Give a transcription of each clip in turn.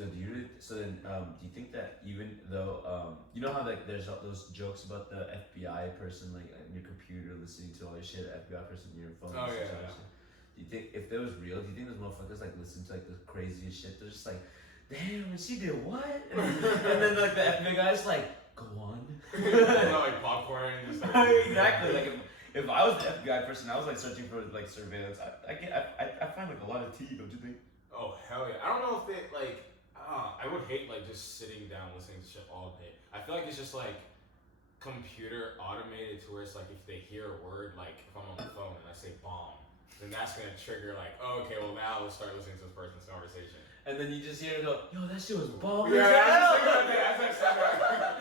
So do you think that even though you know how like there's those jokes about the FBI person like on your computer listening to all your shit, FBI person in your phone. Oh listening to all yeah. your shit. Do you think if that was real, do you think those motherfuckers like listen to like the craziest shit? They're just like, damn, and she did what? And then like the FBI guy's like, go on. Like popcorn and just like, Exactly. Like if I was the FBI person, I was like searching for like surveillance. I find like a lot of tea. Don't you think? Oh hell yeah! I don't know if they like. I would hate like just sitting down listening to shit all day. I feel like it's just like computer automated to where it's like if they hear a word, like if I'm on the phone and I say bomb, then that's gonna trigger like, oh, okay, well now let's start listening to this person's conversation. And then you just hear it go, yo, that shit was bomb. Yeah, I was just thinking about that.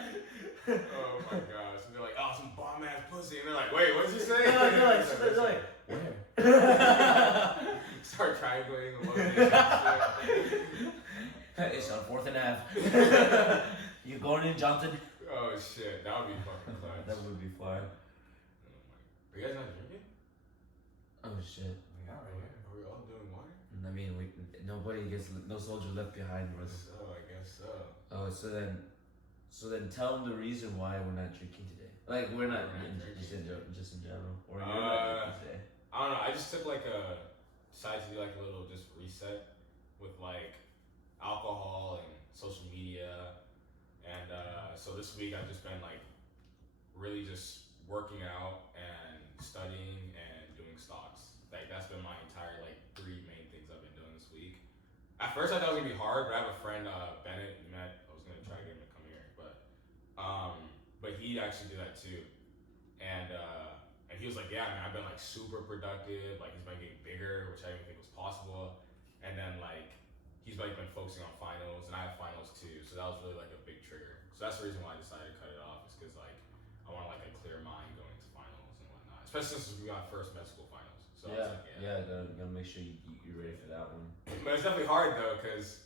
Oh my gosh! And they're like, oh, some bomb ass pussy, and they're like, wait, what did you say? They're like, where? Start triangulating the location. It's on 4th and Ave. You going in, Johnson? Oh shit, that would be fucking clutch. That would be fly. Oh my. Are you guys not drinking? Oh shit. Yeah, right here. Are we all doing water? I mean, nobody gets, no soldier left behind, brother. So I guess so. Oh, so then tell them the reason why we're not drinking today. Like we're not just in general, or you're not drinking today. I don't know. I just took like decided to do like a little just reset with like alcohol and social media, and so this week I've just been like really just working out and studying and doing stocks. Like that's been my entire like 3 main things I've been doing this week. At first I thought it was gonna be hard, but I have a friend Bennett you met. I was gonna try to get him to come here, but he actually did that too, and he was like, yeah, man, I've been like super productive. Like he's been getting bigger, which I didn't think was possible, and then like he's like been focusing on finals, and I have finals too, so that was really like a big trigger. So that's the reason why I decided to cut it off, is because like I want like a clear mind going into finals and whatnot, especially since we got first med school finals. So Gotta make sure you're ready for that one. But it's definitely hard though, because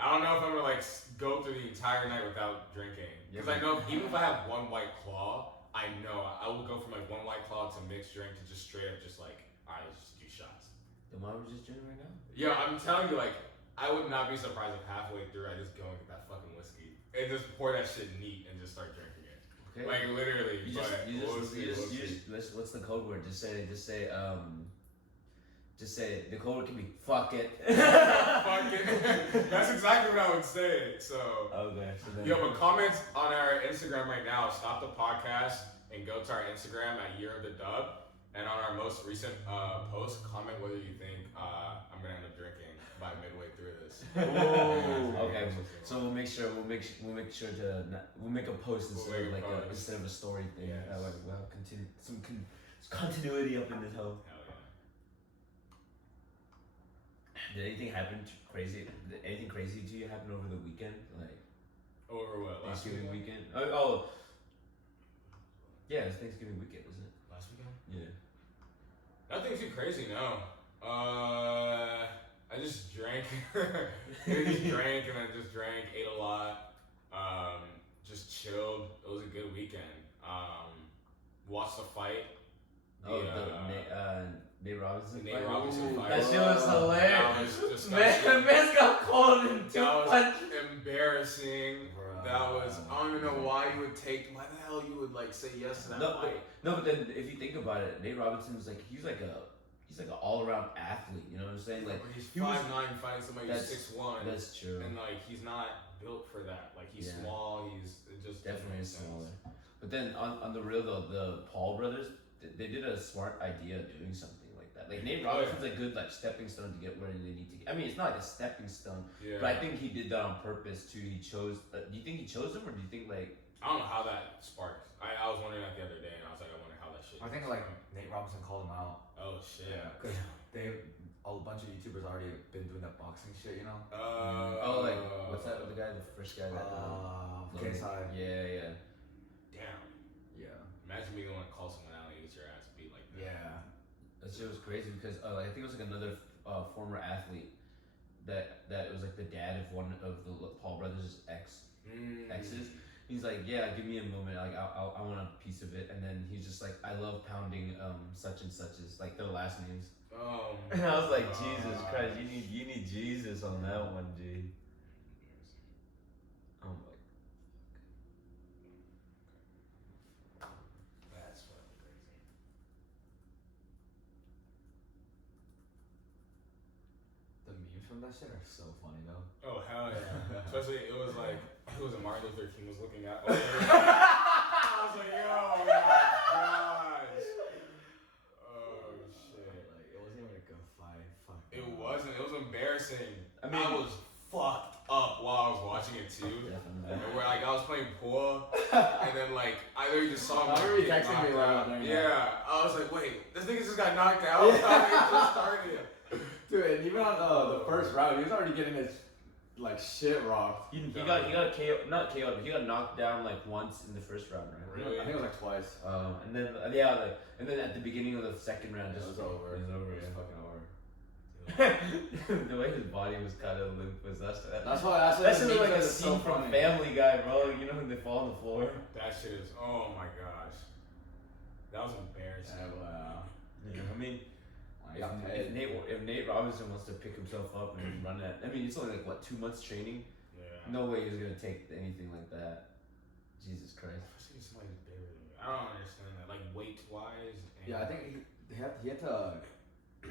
I don't know if I'm gonna like go through the entire night without drinking. Because I know even if I have one White Claw, I know I will go from like one White Claw to mixed drink to just straight up just like, alright, let's just do shots. Then why are we just drinking right now? Yeah, I'm telling you, like, I would not be surprised if halfway through I just go and get that fucking whiskey and just pour that shit neat and just start drinking it. Okay. Like literally. What's the code word? Just say the code word can be fuck it. Fuck it. That's exactly what I would say. So okay. So then, but comment on our Instagram right now. Stop the podcast and go to our Instagram at Year of the Dub. And on our most recent post, comment whether you think I'm gonna end up drinking by midway through this. Okay, so we'll make a post instead of instead of a story thing. Yes. We'll have some continuity up in this hole. Hell yeah. Did anything happen crazy? Did anything crazy to you happen over the weekend? Like over what? Last Thanksgiving weekend? Oh. Yeah, it's Thanksgiving weekend, isn't it? Last weekend? Yeah. Nothing too crazy, no. I just drank. I just drank and I just drank, ate a lot. Just chilled. It was a good weekend. Watched the fight. Nate Robinson fight. That shit was hilarious. That was disgusting. Man got called in 2 punches. That was embarrassing. Bro. That was, I don't even know why you would why the hell you would like say yes to that fight. But then if you think about it, Nate Robinson was like, he's like an all-around athlete, you know what I'm saying? Like he's 5'9", fighting somebody who's 6'1". That's true. And like he's not built for that. Like he's small. He's just definitely smaller. But then on the real though, the Paul brothers, they did a smart idea of doing something like that. Like Nate Robinson's a good like stepping stone to get where they need to get. I mean, it's not like a stepping stone, but I think he did that on purpose too. He chose. Do you think he chose him, or do you think like? I don't know how that sparked. I was wondering that the other day, and I was like, I wonder how that shit. I think like Nate Robinson called him out. Oh shit. Yeah, because a bunch of YouTubers already been doing that boxing shit, you know. What's that other guy? The first guy that. KSI. Yeah. Damn. Yeah. Imagine being the one to call someone out and you get your ass beat like that. Yeah. That shit was crazy because I think it was like another former athlete that was like the dad of one of the Paul brothers' exes. He's like, yeah, give me a moment. Like, I want a piece of it. And then he's just like, I love pounding such and such as like their last names. Oh. And I was like, Jesus Christ, you need Jesus on that one, G. from that shit are so funny though. Oh hell yeah! Especially it was like it was a Martin Luther King was looking at. I was like, yo, oh my gosh. Oh shit. Like it wasn't even a good fight. Fuck. It wasn't. It was embarrassing. I mean- I was fucked up while I was watching it too. Definitely. And where like I was playing pool, and then like I literally just saw him I remember you get texting me knocked while I out. was doing Yeah, I was like, wait, this nigga just got knocked out. It just started. Dude, and even on the first round, he was already getting his like shit rocked. He got KO, not KO, but he got knocked down like once in the first round, right? Really? I think it was like twice. And then and then at the beginning of the second round, It was over. It was over. It was Yeah. fucking over. The way his body was kind of limp was That's that why. That's shit what was like a it's so scene from funny. Family Guy, bro. You know when they fall on the floor. That shit is. Oh my gosh, that was embarrassing. Yeah, well, Yeah, I mean, like, if Nate Robinson wants to pick himself up and run it, I mean, it's only like what 2 months training. Yeah. No way he's gonna take anything like that. Jesus Christ. Especially somebody's bigger than me. I don't understand that. Like weight wise. Yeah, I think he had to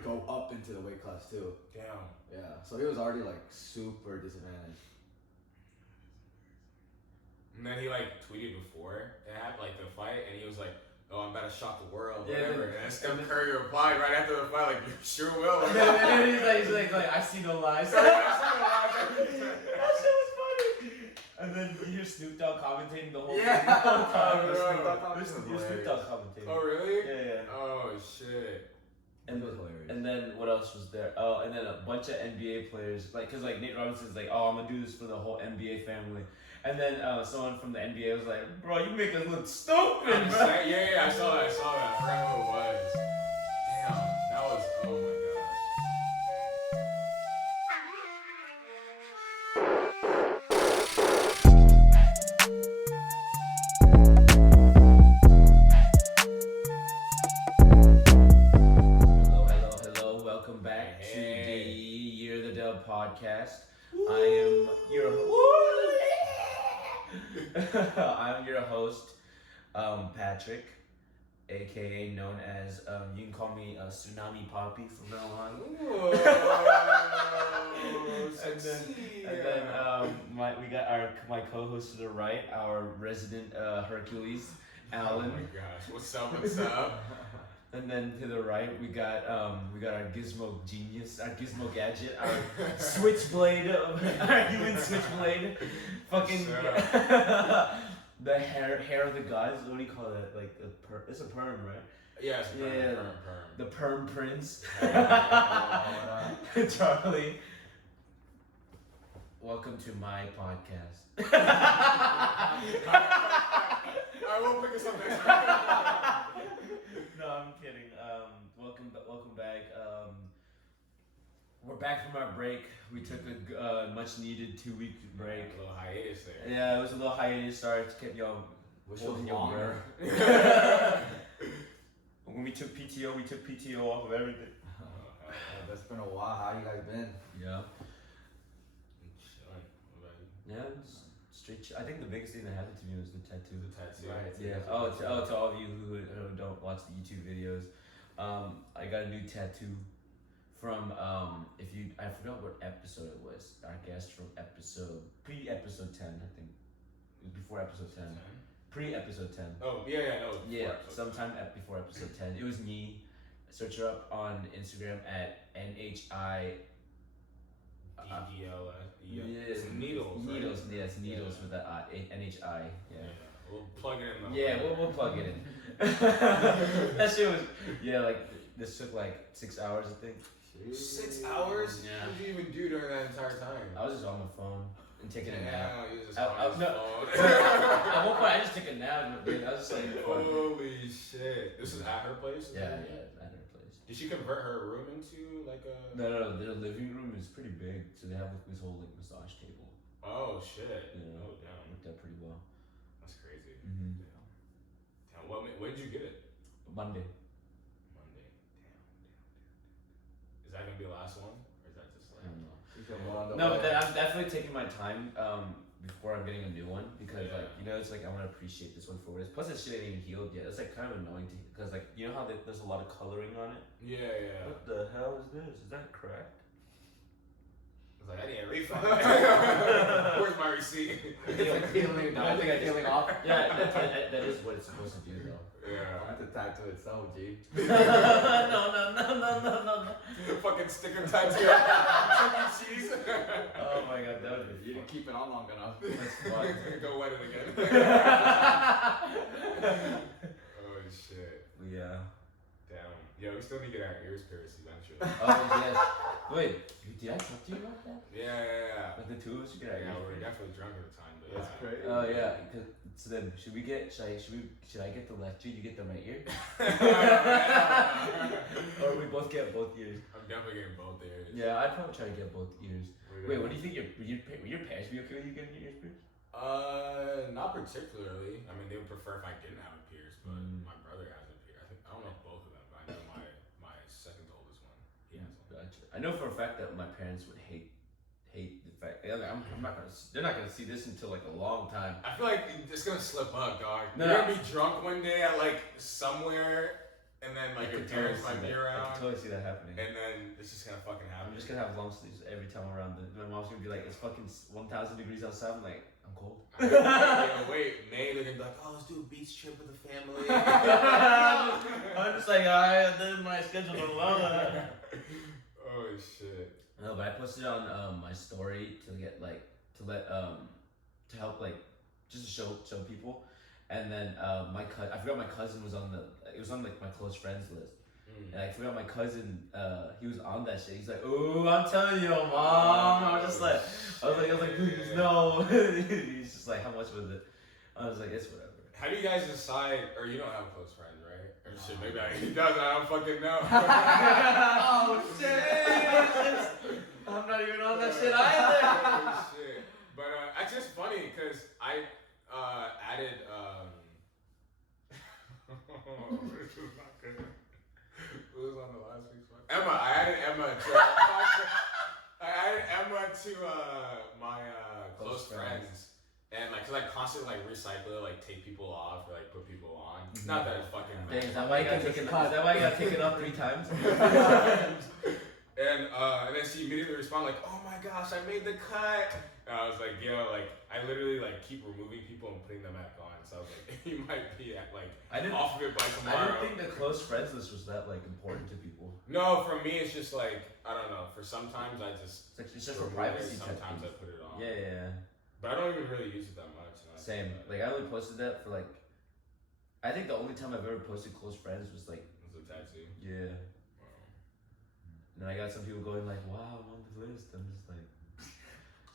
go up into the weight class too. Damn. Yeah, so he was already like super disadvantaged. And then he like tweeted before it happened, like the fight, and he was like, "Oh, I'm about to shock the world, Yeah, whatever." then- And then Steph Curry replied right after the fight, like, "You sure will." And then he's like, I see no lies. That shit was funny. And then you hear Snoop Dogg commentating the whole Yeah. thing. The whole time. Bro. There's Snoop Dogg commentating. Oh really? Yeah. Oh shit. And, It was hilarious. and then what else was there? Oh, and then a bunch of NBA players, like, cause like Nate Robinson's like, oh, I'm gonna do this for the whole NBA family. And then someone from the NBA was like, bro, you make us look stupid, I'm bro. saying, yeah, I saw that. I forgot who it was. Damn, that was. Oh my gosh. Hello. Welcome back to Hey. the Year of the Dub podcast. I am your I'm your host, Patrick, aka known as you can call me Tsunami Poppy from now on. Whoa, And then we got my co-host to the right, our resident Hercules, Oh Alan. my gosh, what's up? What's up? And then to the right, we got our Gizmo genius, our Gizmo gadget, our switchblade, our human switchblade, fucking the hair of the gods. What do you call that? Like it's a perm, right? Yeah, it's perm, Yeah. perm. The perm prince, Oh, Charlie. Welcome to my podcast. I will pick this up next time. No, I'm kidding. Welcome back. We're back from our break. We took a much needed 2-week break. A little hiatus there. Yeah, it was a little hiatus. Sorry to keep y'all Wish it holding was your longer. breath. When we took PTO off of everything. That's been a while. How you guys been? Yeah. Chilling. What about you? Yeah. Straight. I think the biggest thing that happened to me was the tattoo. The tattoo. Right. Yeah. To all of you who don't watch the YouTube videos, I got a new tattoo from I forgot what episode it was. Our guest from pre-episode 10, I think. It was before episode 10. Pre-episode 10. Oh yeah, no. Yeah, sometime before episode 10. It was me. Search her up on Instagram at NHI. DDL. Yeah, It's needles. Right? Needles, yes, needles Yeah. with the NHI. Yeah. Yeah. We'll plug it in. Yeah, we'll plug it in. That shit was, like, this took like 6 hours, I think. 6 hours? Yeah. What did you even do during that entire time? I was just on my phone and taking a nap. Yeah, you was just I- on his no. phone. At one point, I just took a nap, dude. I was just like, fuck. Holy shit! This is at her place. Yeah, at her place. Did she convert her room into like a? No, their living room is pretty big, so they have like this whole like massage table. Oh shit! Yeah. Oh damn, Worked out pretty well. that's crazy. Mm-hmm. Damn, when did you get it? Monday. Monday. Damn. Is that gonna be the last one, or is that just I like? don't know. You feel more on the No, way. but then I'm definitely taking my time before I'm getting a new one because Yeah. like it's like I want to appreciate this one for what it is. Plus, this shit ain't even healed yet. It's like kind of annoying to because like you know how there's a lot of coloring on it. Yeah. What the hell is this? Is that cracked? was like, I need a refund. Where's my receipt? It's like peeling, No, I think I just- peeling off. Yeah, that is what it's supposed to do though. Yeah. Not the tattoo itself, G. No. The fucking sticker tattoo. Chuck E. Cheese. Oh my god, that would be You didn't keep it on long enough. That's fun. Go wet it again. Oh shit. Yeah. Damn. Yo, we still need to get our ears pierced eventually. Oh yes. Wait, did I talk to you about that? Yeah. Like the two of us should get our Yeah, we ears were pierced? definitely drunk at the time, but That's yeah. crazy. Oh yeah. So then, should I get the left ear? You get the right ear? Or we both get both ears? I'm definitely getting both ears. Yeah, I'd probably try to get both ears. Wait, what do you think? Would your parents be okay with you getting your ears pierced? Not particularly. I mean, they would prefer if I didn't have a pierce, but Mm. my brother has a pierce. I don't know if both of them, but I know my second oldest one, he has one. Gotcha. I know for a fact that my parents would hate the fact. I'm not gonna. They're not gonna see this until like a long time. I feel like it's gonna slip up, dog. No. You're gonna be drunk one day at like somewhere, and then like I your could parents totally might see be that. I around, can totally see that happening. and then it's just gonna fucking happen. I'm just gonna have long sleeves every time around. My mom's gonna be like, "It's fucking 1,000 degrees outside." I'm like, "I'm cold." Wait, May they're gonna be like, oh, let's do a beach trip with the family. I'm just like, I did my schedule a lot. Oh shit. No, but I posted on my story to get like to help like just to show people, and then I forgot my cousin was on it was on like my close friends list, and I forgot my cousin he was on that shit. He's like, "Oh, I'm telling you, mom." I was like, please no. He's just like, "How much was it?" I was like, "It's whatever." How do you guys decide, or you don't have close friends, right? Or shit, maybe he does, I don't fucking know. Oh shit! I'm not even on that shit either. Oh, shit. But it's just funny because I added this is not good. Who was on the last week's one? Emma. I added Emma to my close friends. And like, cause I constantly like recycle it, like take people off or like put people on. Not that it's fucking. Dang, is that why you gotta take it? Is that why you gotta take it off 3 times? And then she immediately responded like, "Oh my gosh, I made the cut." And I was like, "Yo, like I literally like keep removing people and putting them back on." So I was like, "You might be at, like off of it by I tomorrow." didn't think the close friends list was that like important to people. No, for me it's just like I don't know. For sometimes I just It's just for remove privacy. it, type sometimes I things. put it on. Yeah. But I don't even really use it that much. You know? Same. Like I only posted that for like. I think the only time I've ever posted close friends was like. It's a tattoo. Yeah. Wow. And then I got some people going like, "Wow, I'm on the list." I'm just like.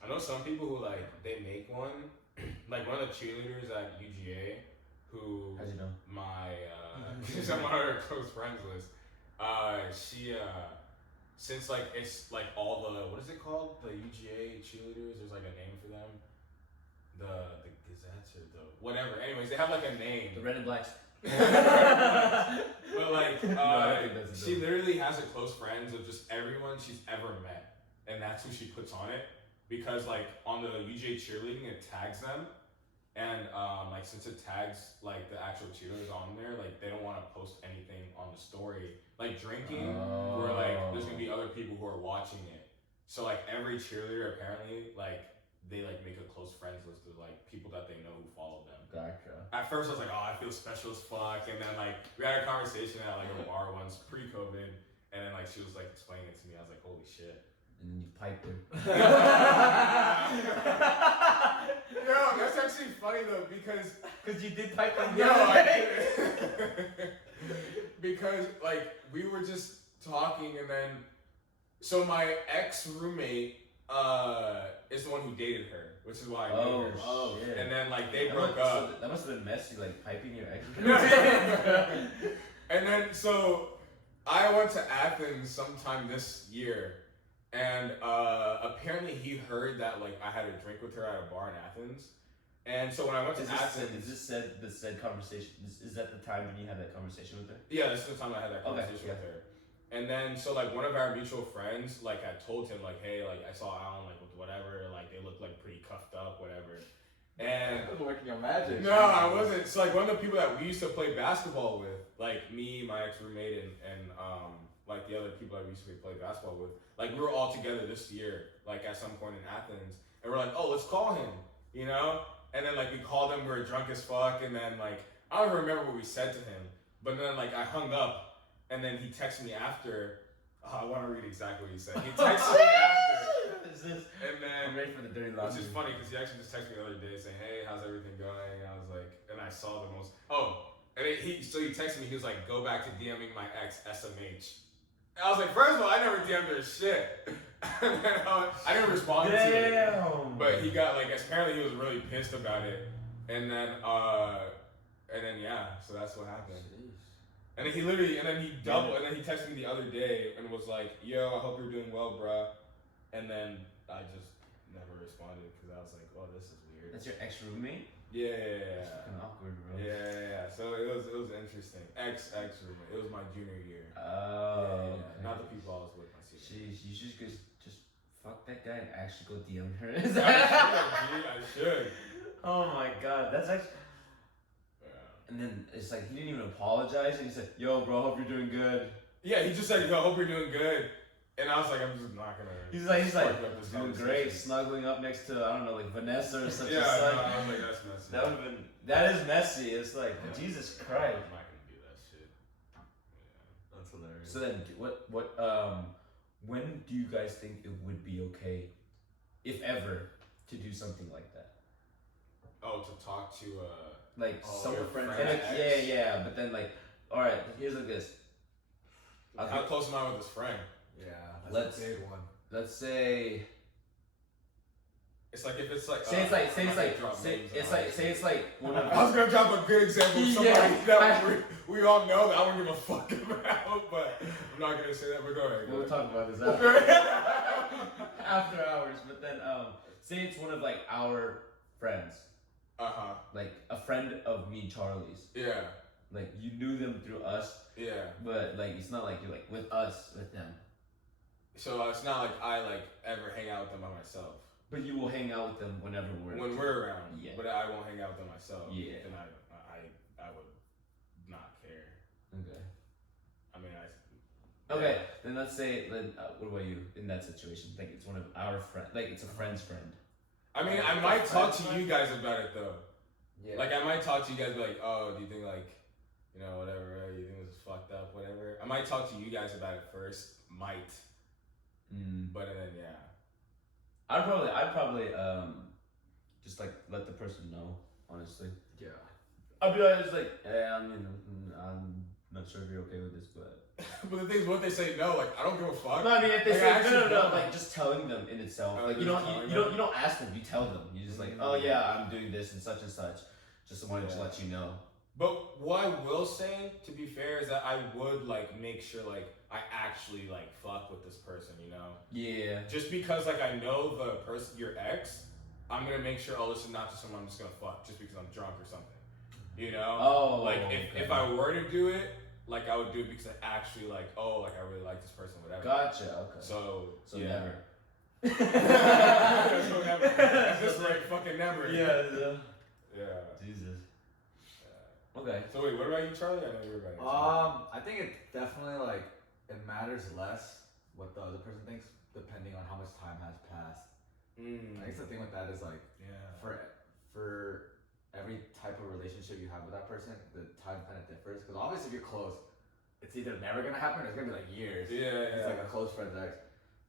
I know some people who like they make one, like one of the cheerleaders at UGA, who How'd you know? my she's on her close friends list. She since like it's like all the what is it called, the UGA cheerleaders? There's like a name for them. The Gazettes or the whatever. Anyways, they have like a name. The red and blacks. But like, No, I don't think that's a she joke. literally has a close friends of just everyone she's ever met, and that's who she puts on it. Because like on the UJ cheerleading, it tags them, and like since it tags like the actual cheerleaders on there, like they don't want to post anything on the story, like drinking, where like there's gonna be other people who are watching it. So like every cheerleader apparently like they like make a close friends list of like people that they know who follow them. Gotcha. At first I was like, oh, I feel special as fuck, and then like we had a conversation at like a bar once pre-COVID, and then like she was like explaining it to me. I was like, holy shit. And then you piped her. Yo, that's actually funny though because Because you did pipe them. no, I didn't. Because like we were just talking, and then so my ex roommate is the one who dated her, which is why I knew her. Oh, yeah. And then like they That broke must- up. so that must have been messy, like piping your ex. And then so I went to Athens sometime this year, and apparently he heard that like I had a drink with her at a bar in Athens. And so when I went to Athens, the said conversation? Is that the time when you had that conversation with her? yeah, this is the time I had that conversation Okay, with her. And then so like one of our mutual friends like had told him like, hey, like I saw Alan like with whatever, like they look like pretty cuffed up, whatever. And Working your magic. no, I wasn't. So like one of the people that we used to play basketball with, like me, my ex roommate, and like the other people I recently played basketball with. Like we were all together this year, like at some point in Athens, and we're like, oh, let's call him, you know? And then like we called him, we were drunk as fuck, and then like I don't even remember what we said to him, but then like I hung up, and then he texted me after. I want to read exactly what he said. He texted me after. Is this? And then, I'm ready for the dirty which laundry. is funny because he actually just texted me the other day saying, "Hey, how's everything going?" And I was like, and I saw the most. Oh, and he texted me. He was like, "Go back to DMing my ex SMH." And I was like, first of all, I never DM'd her shit. And then I didn't respond to it. Damn. But he got like, apparently he was really pissed about it. And then yeah, so that's what happened. And then he literally, and then he doubled, and then he texted me the other day and was like, "Yo, I hope you're doing well, bruh." And then I just never responded because I was like, "Oh, this is weird." That's your ex roommate? Yeah. That's fucking awkward, bro. Yeah. So it was interesting. Ex roommate. It was my junior year. Oh. Yeah. Not the people I was with my senior. Jeez, you should just fuck that guy and actually go DM her. I should. Oh my god, that's actually. Yeah. And then it's like he didn't even apologize, and he said, "Yo, bro, hope you're doing good." Yeah, he just said, "Yo, hope you're doing good." And I was like, I'm just not gonna. He's like spark up this doing conversation. great, snuggling up next to I don't know, like Vanessa or such. Yeah, and no, such. I was like, that's messy. That would have been. That is messy. It's like Jesus Christ. I'm not gonna do that shit. Yeah. That's hilarious. So then, when do you guys think it would be okay, if ever, to do something like that? Oh, to talk to Like your someone, friend's and ex? yeah. But then like, all right, here's like this. how close am I with his friend? Yeah, that's Let's- a big one. Let's say. It's like if it's like Say it's like one of. I was gonna drop a good example of somebody Yeah. that we all know that I don't give a fuck about, but I'm not gonna say that. But go ahead. We'll talk about this after hours. But then, say it's one of like our friends, like a friend of me, Charlie's. Yeah. Like you knew them through us, Yeah. but like it's not like you're like with us, with them. So it's not like I like ever hang out with them by myself. But you will hang out with them whenever we're When we're around, Yeah. but I won't hang out with them myself. Yeah. Then I would not care. Okay. I mean, Okay. Then let's say what about you in that situation? Like it's one of our friends. Like it's a friend's friend. I mean, I might talk to you guys about it though. Yeah. Like I might talk to you guys, be like, "Oh, do you think like, you know, whatever? You think this is fucked up, whatever?" I might talk to you guys about it first. Might. But then yeah. I'd probably just like let the person know, honestly. Yeah. I'd be like, yeah, I mean, I'm not sure if you're okay with this, but. But the thing is, what they say no, like I don't give a fuck. No, I mean if they Like, I say actually no, don't. like just telling them in itself. Oh, Like you just don't telling you don't ask them, you tell them. You just like, oh Mm. yeah, I'm doing this and such. Just wanted to Yeah. let you know. But what I will say, to be fair, is that I would like make sure like I actually like fuck with this person, you know. Yeah. Just because like I know the person, your ex, I'm gonna make sure. Oh, this is not just someone I'm just gonna fuck just because I'm drunk or something. You know. Oh. Like okay. if I were to do it, like I would do it because I actually like, oh, like I really like this person, whatever. Gotcha. Okay. So yeah. never. So never. At this rate, fucking never. Yeah. Yeah. Jesus. Okay. So wait, what about you, Charlie? I know you were about to I think it definitely like it matters less what the other person thinks depending on how much time has passed. I guess the thing with that is like Yeah. for every type of relationship you have with that person, the time kind of differs. Because obviously, if you're close, it's either never gonna happen or it's gonna be like years. Yeah. It's like a close friend's ex.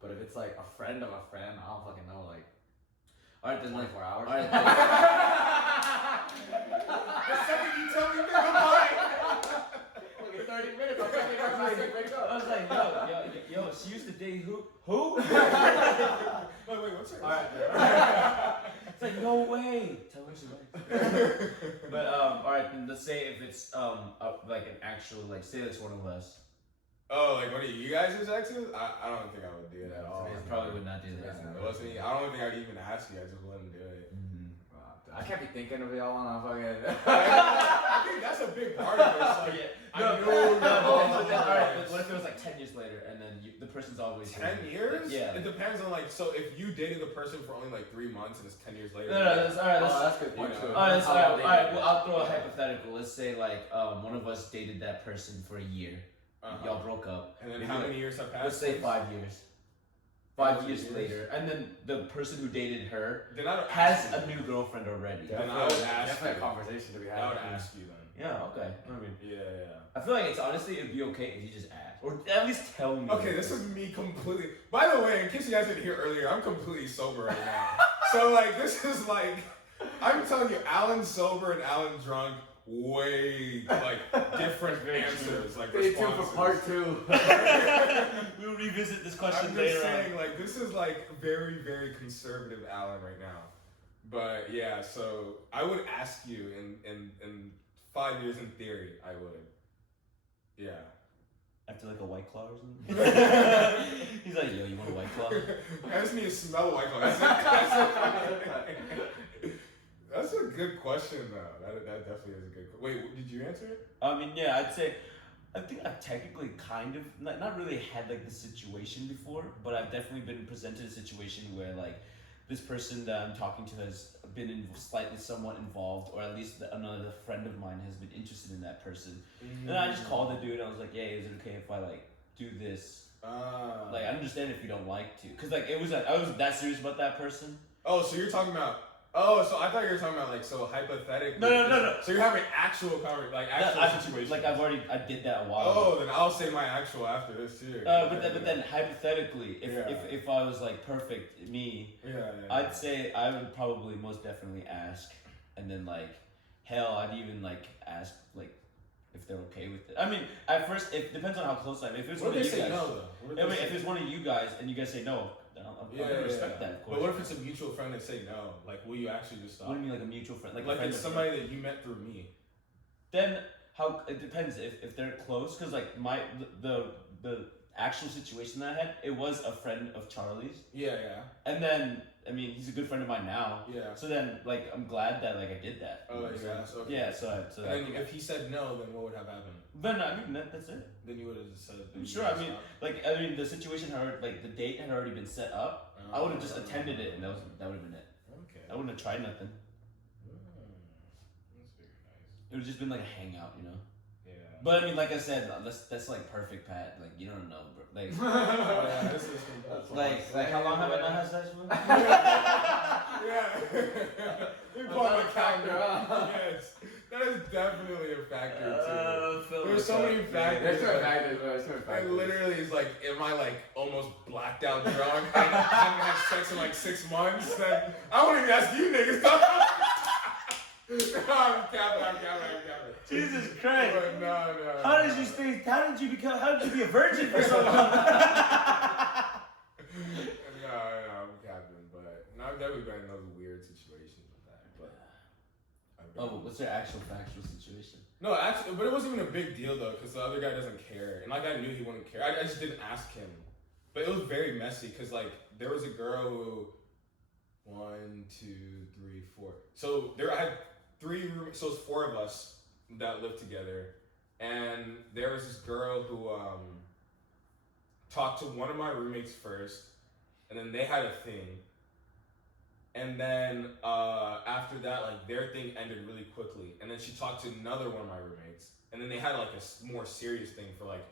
But if it's like a friend of a friend, I don't fucking know, like All right, then like. 24 hours. All right. The second you tell me they're lying. Fucking 30 minutes. I'm fucking break I up. was like, yo, she used to date who? Wait, what's her? Alright. It's like, no way. Tell her she likes. But all right, then let's say if it's like an actual like say it's one of us. Oh, like one of you guys' exes? I don't think I would do it at all. I probably would not do that. It wasn't me. I don't think I'd even ask you. I just wouldn't do it. I can't be thinking of y'all when I'm fucking. I think that's a big part of it. It's like, Yeah. I No, knew but then, all right, but what if it was like 10 years later and then the person's always 10 years? Yeah. It depends on like, so if you dated the person for only like 3 months and it's 10 years later. No, that's all right. Oh, that's a good point You too. know. All right, How long all they right. dated. Well, I'll throw a hypothetical. Let's say like one of us dated that person for a year. y'all broke up. And then Maybe how like- many years have passed? Let's say since? 5 years. 5 years later, and then the person who dated her Then I would has ask you. a new girlfriend already. Then I would ask definitely you. a conversation to be had. I would ask you then. Yeah, okay. I mean, Yeah. I feel like it's honestly it'd be okay if you just ask, or at least tell me. Okay, this is me completely. By the way, in case you guys didn't hear earlier, I'm completely sober right now. So like, this is like, I'm telling you, Alan's sober and Alan's drunk. Way like different answers, like Stay tuned responses. for part 2. We'll revisit this question I'm later just on. saying, like, this is like very, very conservative Alan right now. But yeah, so I would ask you in 5 years in theory, I would. Yeah. After like a White Claw or something. He's like, yo, you want a White Claw? I just need to smell White Claw. That's a good question though. That definitely is a good question. Wait, did you answer it? I mean, yeah, I'd say, I think I've technically kind of, not really had like the situation before, but I've definitely been presented a situation where like this person that I'm talking to has been slightly somewhat involved, or at least another friend of mine has been interested in that person. And I just called the dude and I was like, hey, is it okay if I like do this? Like, I understand if you don't like to. Cause like, it was like, I was that serious about that person. Oh, so you're talking about. Oh, so I thought you were talking about like so hypothetically. No. So you're having actual situation. Like I did that a while ago. Oh, then I'll say my actual after this too. But then hypothetically, Yeah. if I was like perfect me, Yeah. I'd say I would probably most definitely ask, and then like, hell, I'd even like ask like if they're okay with it. I mean, at first it depends on how close I am. If it's What one if of they you say guys, no though? I mean, if it's one of you guys and you guys say no, then I'm gonna respect that, of course. But what if it's a mutual friend that say no? Like, will you actually just stop? What do you mean, like a mutual friend? Like a Like friend it's of somebody that you met through me. Then how it depends if they're close, because like the actual situation that I had, it was a friend of Charlie's, Yeah. and then I mean he's a good friend of mine now. Yeah. So then like I'm glad that like I did that. Oh, yeah. Okay. Yeah. So And then if he said no, then what would have happened? then I mean that's it. Then you would have just said. Sure. I mean the situation had already, like the date had already been set up. I would have just attended it, and that would have been it. Okay. I wouldn't have tried nothing. That's very nice. It would have just been like a hangout, you know. Yeah. But I mean, like I said, that's like perfect, Pat. Like you don't know, bro. Like. Yeah, this is Like how long have I not had sex with? Yeah. We That's pull not out a the factor, calendar. huh? Yes. That is definitely a factor too. There's There's so many factors. There's so many like- factors, bro. There's so many It factors. literally is like, am I like almost blacked out drunk? I haven't had sex in like 6 months. Then I won't even ask you niggas. I'm capping. Jesus Christ! But no. How did you stay? How did you be a virgin for so long? No, I'm capping. But no, I've definitely been in those weird situations with that. But Oh, what's their actual factual situation? No, actually, but it wasn't even a big deal though, because the other guy doesn't care, and like I knew he wouldn't care. I just didn't ask him, but it was very messy because like there was a girl who, 1, 2, 3, 4. So I had 3 roommates. So it's 4 of us that lived together, and there was this girl who talked to one of my roommates first, and then they had a thing. And then after that, like their thing ended really quickly. And then she talked to another one of my roommates. And then they had like a more serious thing for like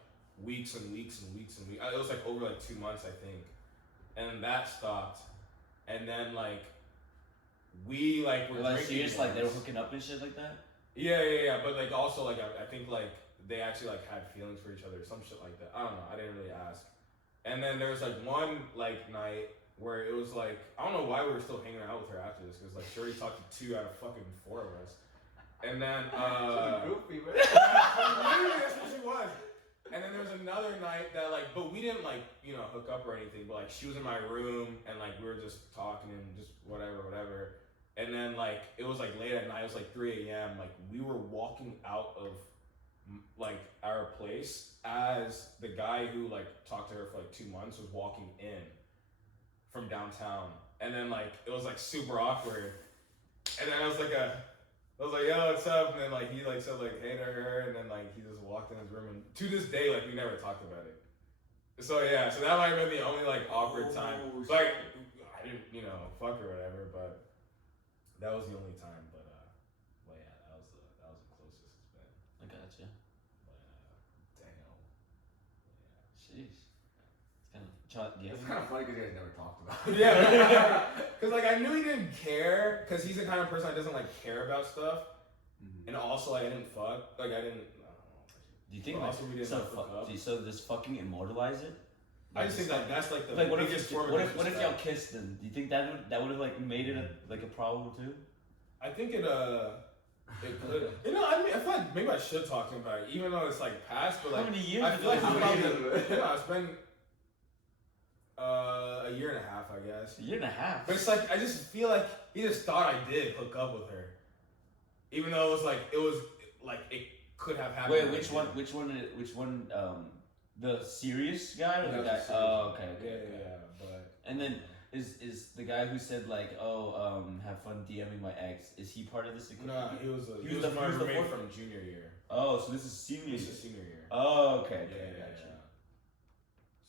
weeks and weeks and weeks and weeks. It was like over like 2 months, I think. And that stopped. And then like we like were Like drinking serious, like they were once. hooking up and shit like that. Yeah. But like also like I think like they actually like had feelings for each other, some shit like that. I don't know. I didn't really ask. And then there was like one like night where it was like, I don't know why we were still hanging out with her after this, because like she already talked to 2 out of fucking 4 of us. And then Goofy, man. literally that's what she was. And then there was another night that like, but we didn't like, you know, hook up or anything, but like she was in my room and like we were just talking and just whatever. And then like it was like late at night, it was like 3 a.m. Like we were walking out of like our place as the guy who like talked to her for like 2 months was walking in from downtown. And then like it was like super awkward. And then I was like, yo, what's up? And then like he like said like hey to her, and then like he just walked in his room, and to this day like we never talked about it. So yeah, so that might have been the only like awkward time. Like I didn't, you know, fuck or whatever, but that was the only time. But yeah, that was the closest it's been. I gotcha. But damn. Yeah. It's kind of funny because you guys never talked about it. Yeah, because like I knew he didn't care, because he's the kind of person that doesn't like care about stuff, and also like I didn't fuck, like I didn't. Do you think But like, also we didn't so? like, hook up. So does fucking immortalize it? I just think like that's like the Like what biggest if form what of if disrespect. y'all kissed them? Do you think that would have like made it a problem too? I think it could. You know, I mean, I feel like maybe I should talk to him about it, even though it's like past. But like, How many years? I feel like How he's many probably. years? No, it's been a year and a half, I guess. A year and a half. But it's like I just feel like he just thought I did hook up with her, even though it was like it could have happened. Wait, which one? Which one? The serious guy or Yeah, the the guy? serious Oh, guy. okay. Yeah. But And then is the guy who said like, have fun DMing my ex? Is he part of this? no, he was He was my the roommate fourth- from junior year. Oh, so this is senior. He's year. a senior year. Oh, okay. Yeah, Okay, yeah. gotcha.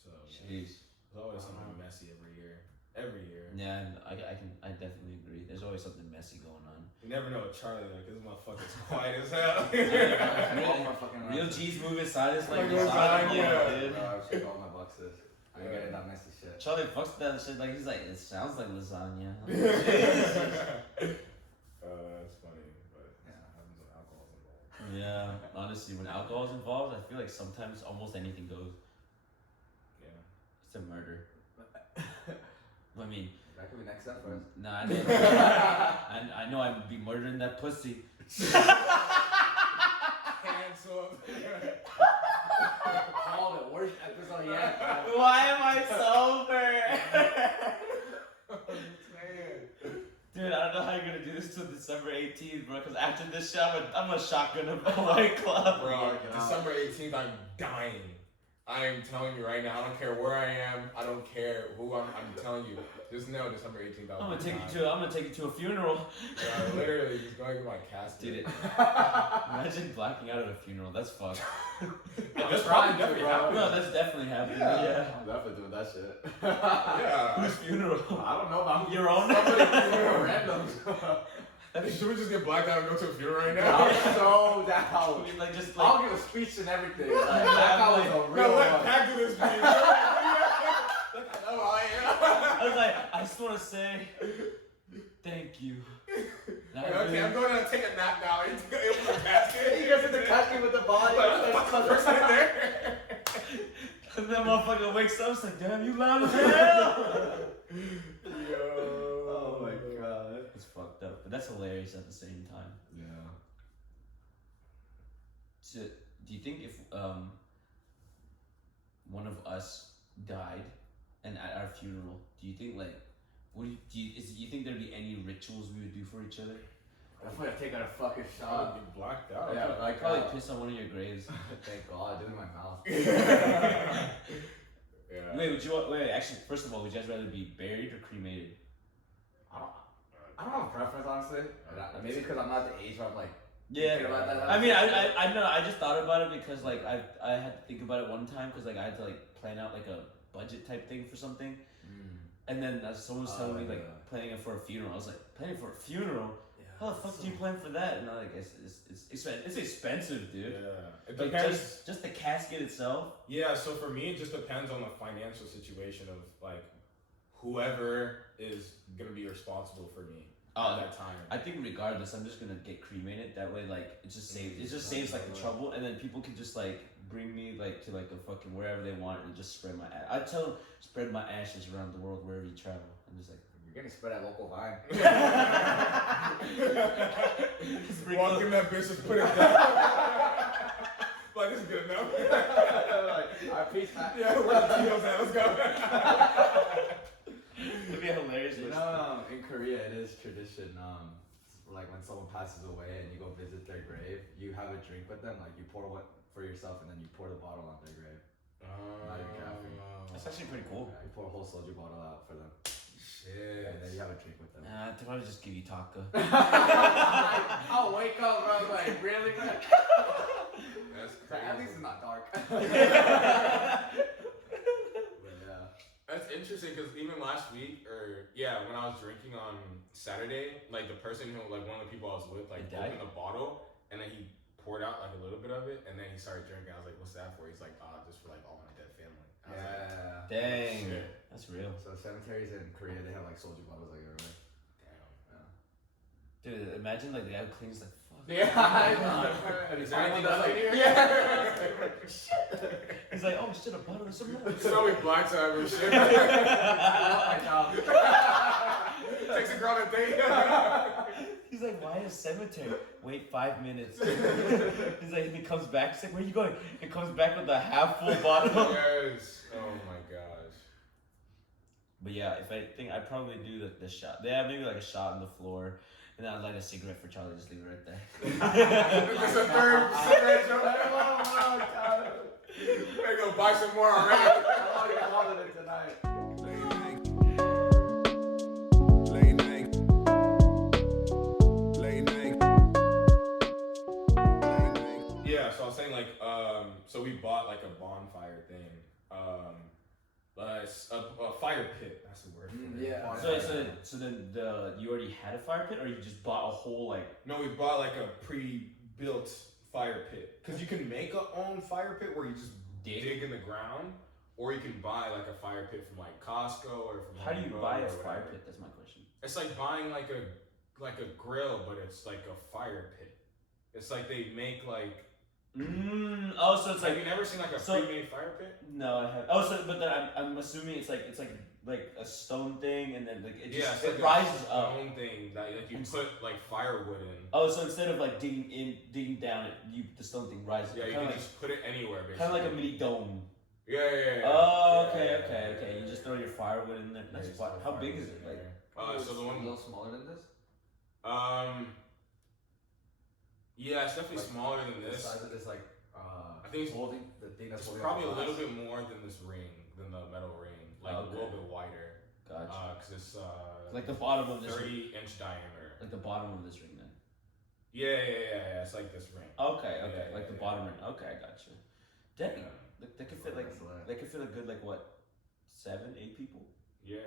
So Jeez. there's always something messy every year. Every year. Yeah, and I definitely agree. There's always something messy going on. You never know with Charlie, like this motherfucker's quiet as hell. Real G's move aside is like Like lasagna, lasagna. dude. Bro, I've checked all my boxes. I ain't getting that messy shit. Charlie fucks that shit like he's like it sounds like lasagna. That's funny, but Yeah. happens when alcohol's involved. Yeah, honestly, when alcohol's involved, I feel like sometimes almost anything goes. Yeah. It's a murder. I mean, That could be next step for us. nah, I know I'd be murdering that pussy. Cancel. Oh, the worst episode yet. Why am I sober? Dude, I don't know how you're gonna do this till December 18th, bro. Because after this show, I'm a shotgun of a White Club. Bro, Yeah. December 18th, I'm dying. I am telling you right now, I don't care where I am, I don't care who I'm telling you. Just know December 18th, I'm gonna take you to a funeral. Yeah, literally, just going to my casket. Dude, imagine blacking out at a funeral. That's fucked. That's probably definitely bro. happening. No, that's definitely happening. Yeah. Yeah. I'm definitely doing that shit. Yeah. Whose funeral? I don't know, but I'm Your own? random. Should we just get blacked out and go to a funeral right now? I'm so down. Like just I'll like give a speech and everything. Like, that was a real No, let one. Pac do this, please. I know I I was like, I just want to say thank you. And I Okay, really- I'm going to take a nap now. You open the casket. He goes in the casket with the body. Person in there. And then motherfucker wakes up, it's like, damn, you loud as hell. Oh my god. It's fucked up, but that's hilarious at the same time. Yeah. So, do you think if one of us died, and at our funeral, do you think like, what do you think there'd be any rituals we would do for each other? That's why I take out a fucking I shot. would be blacked out. Yeah, I'd like probably piss on one of your graves. Thank God, do it in my mouth. Yeah. Wait, actually, first of all, would you guys rather be buried or cremated? I don't have a preference, honestly. Maybe because I'm not the age where I'm like, Yeah, thinking about that. I mean, I know. I just thought about it because like I had to think about it one time because like I had to like plan out like a budget type thing for something, and then someone was telling me like yeah. planning it for a funeral. I was like, planning for a funeral? How the fuck do you plan for that? And I'm like, it's expensive, dude. Yeah. It Like depends. just the casket itself. Yeah, so for me, it just depends on the financial situation of like whoever is gonna be responsible for me at that time. I think regardless, I'm just gonna get cremated. That way, like it just saves like the trouble, and then people can just like bring me like to like a fucking wherever they want and just spread my. I tell them spread my ashes around the world wherever you travel. I'm just like. You're getting spread at local vine. Walk in that bitch and put it down. Like, this is good enough. Our peace pack. Yeah, where the Tito's at? Let's go. It'd be hilarious. You know, in Korea, it is tradition. Like when someone passes away and you go visit their grave, you have a drink with them. Like you pour one for yourself and then you pour the bottle on their grave. Not even caffeine. That's actually pretty cool. Yeah, you pour a whole soju bottle out for them, Shit. and then you have a drink with them. I'd probably just give you taka. I'll wake up, bro. I was like, really? That's At least crazy. it's not dark. But yeah. That's interesting because even last week, when I was drinking on Saturday, like the person who, like one of the people I was with, like He died? opened the bottle and then he poured out like a little bit of it and then he started drinking. I was like, "What's that for?" He's like, "Ah, just for like all my dead family." I was like, Yeah. Dang. shit. That's real. So cemeteries in Korea, they have like soju bottles like everywhere. Damn. Dude, imagine like the guy who cleans like fuck. Yeah, I know. Is there anything That's else like, in here? yeah. He's like, oh shit, a bottle of some milk. So we black time and shit. I know. Takes a girl on a date. He's like, why a cemetery? Wait 5 minutes. He's like, he comes back. He's like, where are you going? He comes back with a half full bottle. Yes. Oh my gosh. But yeah, if I think I'd probably do the shot. Yeah, maybe like a shot on the floor. And then I'd light a cigarette for Charlie, just leave it right there. There's a third cigarette joke. Oh, God. Better go buy some more already. I'm already calling it tonight. Yeah, so I was saying like, so we bought like a bonfire thing, a fire pit. That's the word. For it. Yeah. So then you already had a fire pit, or you just bought a whole like? No, we bought like a pre-built fire pit. Cause you can make a own fire pit where you just dig in the ground, or you can buy like a fire pit from like Costco or from. How do you buy a or fire whatever. pit? That's my question. It's like buying like a grill, but it's like a fire pit. It's like they make like. Oh, so it's Have like you never seen like a pre-made fire pit? no, I have. Oh, so but then I'm assuming it's like a stone thing, and then like it just it's it like rises a up. stone thing that like you put like firewood in. Oh, so instead of like digging down, the stone thing rises. Yeah, you kind can of just put it anywhere basically. kind of like a mini dome. Yeah. Oh, Yeah, okay. You just throw your firewood in there. That's just fun. throw How big is firewood it? in Like, there. So the a one, little smaller than this? yeah, it's definitely Like, smaller than The this. size of this, like, I think it's, holding the thing that's it's holding probably a up the little glass. bit more than this ring, than the metal ring, like Okay. a little bit wider. gotcha. Cause it's Like the bottom of this. 30-inch diameter. Like the bottom of this ring, then. Yeah. It's like this ring. Okay. Yeah, Like the yeah. bottom ring. Okay, I gotcha. Dang. Yeah. They could fit like That's lit. they could fit a good like what, 7, 8 people. Yeah,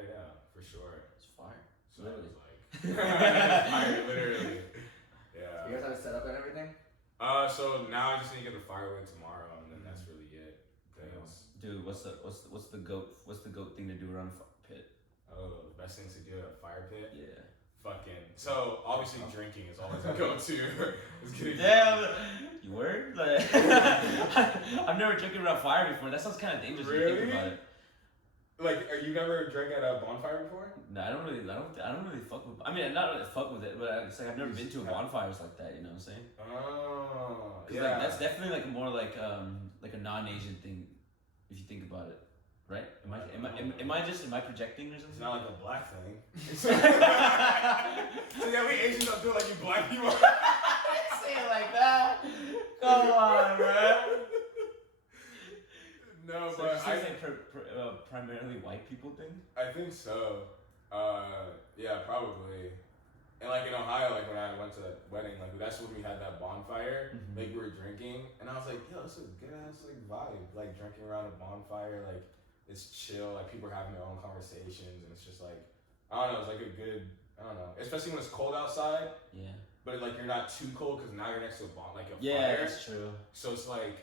for sure. It's fire. So Literally. it was like, fire, literally. Yeah. You guys have it set up and everything? So now I just need to get the firewood tomorrow, and then that's really it. 'Cause- Dude, what's the goat thing to do around a pit? Oh, the best things to do at a fire pit? Yeah. Fucking. So obviously drinking is always a go-to. It's getting Damn, you were? Like, I've never drinking around fire before. That sounds kind of dangerous when you think Really? about it. Like, you never drank at a bonfire before? No, I don't really fuck with. I mean, not really fuck with it, but it's like I've never been to a bonfires like that. You know what I'm saying? Oh, 'Cause, yeah. like, that's definitely like more like a non-Asian thing, if you think about it, right? Am I projecting or It's something? not like a black thing. So yeah, we Asians don't do it like you black people. Say it like that. Come on, man. No, So but it's like primarily white people thing. I think so. Yeah, probably. And like in Ohio, like when I went to that wedding, like that's when we had that bonfire. Mhm. Like we were drinking, and I was like, "Yo, this is a good ass like vibe. Like drinking around a bonfire, like it's chill. Like people are having their own conversations, and it's just like I don't know. It's like a good. I don't know. Especially when it's cold outside, Yeah. but like you're not too cold because now you're next to a like a Yeah, fire. that's true. So it's like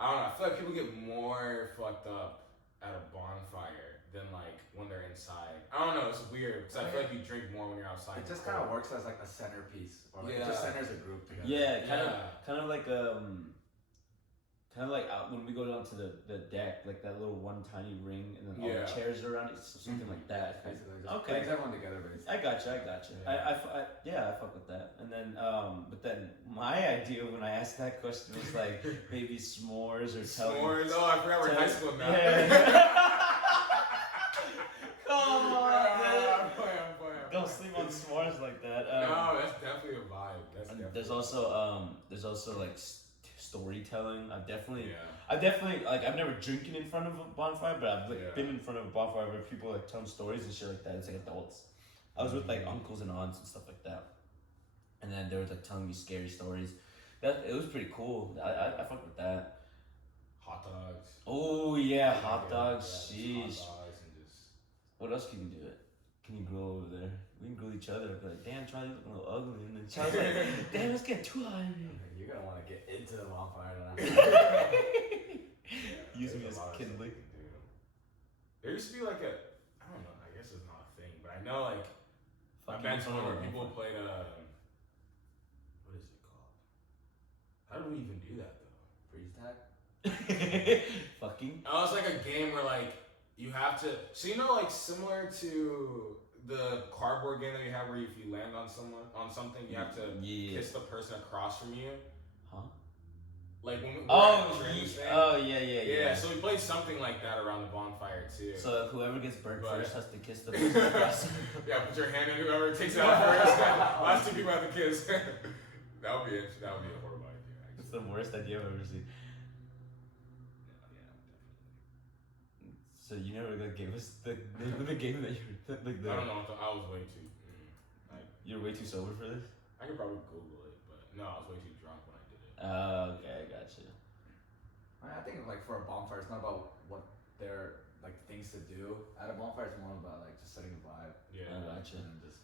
I don't know. I feel like people get more fucked up at a bonfire than like when they're inside. I don't know. It's weird because I feel like you drink more when you're outside. It just kind of works as like a centerpiece. Or like, it Yeah. just centers a group together. Yeah, Yeah. kind of like out when we go down to the deck, like that little one tiny ring, and then all Yeah. the chairs are around it, so something like that. Basically, just Okay. brings everyone together, basically. I gotcha. Yeah. I fuck with that. And then, but then my idea when I asked that question was like maybe s'mores or S'mores. Oh, I forgot we're in high school now. Yeah. Come on, I'm dude. playing. Don't sleep on s'mores like that. No, that's definitely a vibe. That's And definitely there's also like storytelling. I've definitely Yeah. like I've never drinking in front of a bonfire, but I've like Yeah. been in front of a bonfire where people like telling stories and shit like that. It's like adults. I was with like uncles and aunts and stuff like that, and then they were like telling me scary stories. That it was pretty cool. I fucked with that. Hot dogs. Oh yeah, hot dogs. Yeah, Sheesh. just hot dogs and just. What else can you do? Can you grill over there? We can grill each other. Be like, damn, Charlie looking a little ugly, and then Charlie's like, damn, it's getting too hot in here. You're gonna want to get into the bonfire now. Use me There's as a lot of kindling. stuff you can do. There used to be like a, I don't know, I guess it's not a thing, but I know like I've Fucking been to one where bonfire. people played what is it called? How do we even do that though? Freeze tag. Fucking. Oh, it's like a game where like you have to. So you know, like similar to the cardboard game that you have, where if you land on something, you have to kiss the person across from you. Huh? Like when we were Oh, at the train thing. yeah. So we played something like that around the bonfire too. So whoever gets burnt But- first has to kiss the person across. Yeah, put your hand in whoever takes it out first. Last two people have to kiss. That would be it. That would be a horrible idea. It's Actually. the worst idea I've ever seen. Yeah, definitely. So you never like gave us the name of the game that you're like the. I don't know. I was way too. You're way too sober for this. I could probably Google it, but no, I was way too drunk when I did it. Okay, I got you. I think like for a bonfire, it's not about what they're like things to do at a bonfire. It's more about like just setting the vibe. Yeah. I gotcha. And just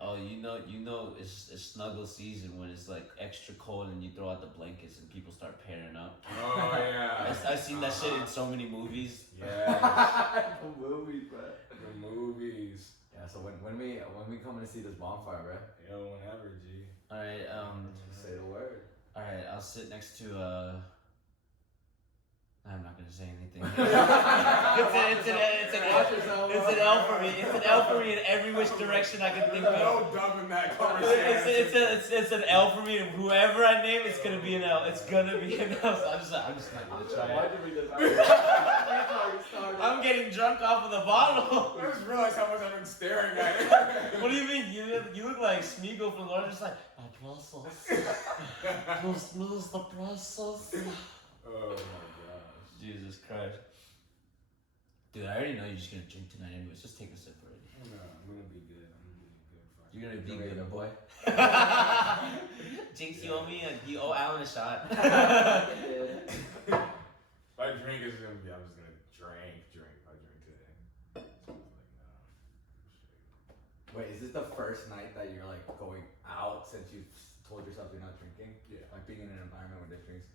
Oh, you know, it's snuggle season when it's like extra cold and you throw out the blankets and people start pairing up. Oh yeah. I've seen that shit in so many movies. Yeah. the movies, bro. The movies. Yeah. So when we come to see this bonfire, bro, Yo, whenever, G. All right, just say the word. all right. I'll sit next to I'm not gonna say anything. It's an L for me. It's an L for me in every which direction I can think of. No dumb in that conversation. It's an L for me, and whoever I name, it's gonna be an L. It's gonna be an L. So I'm just not gonna try Why'd it. you read this? I'm getting drunk off of the bottle. I just realized how much I've been staring at it. What do you mean? You look like Smeagol from Lord, just like my process. Lose the process. Oh my gosh. Jesus Christ. Dude, I already know you're just gonna drink tonight anyways. Just take a sip already. No, I'm gonna be good. Fuck. You're gonna be You ready, good, boy? Jinx, you owe me you owe Alan a shot. If I drink, it's gonna be. I'm just gonna drink. If I drink today. So I'm like, Wait, is this the first night that you're like going out since you told yourself you're not drinking? Yeah. Like being in an environment where there's drinks.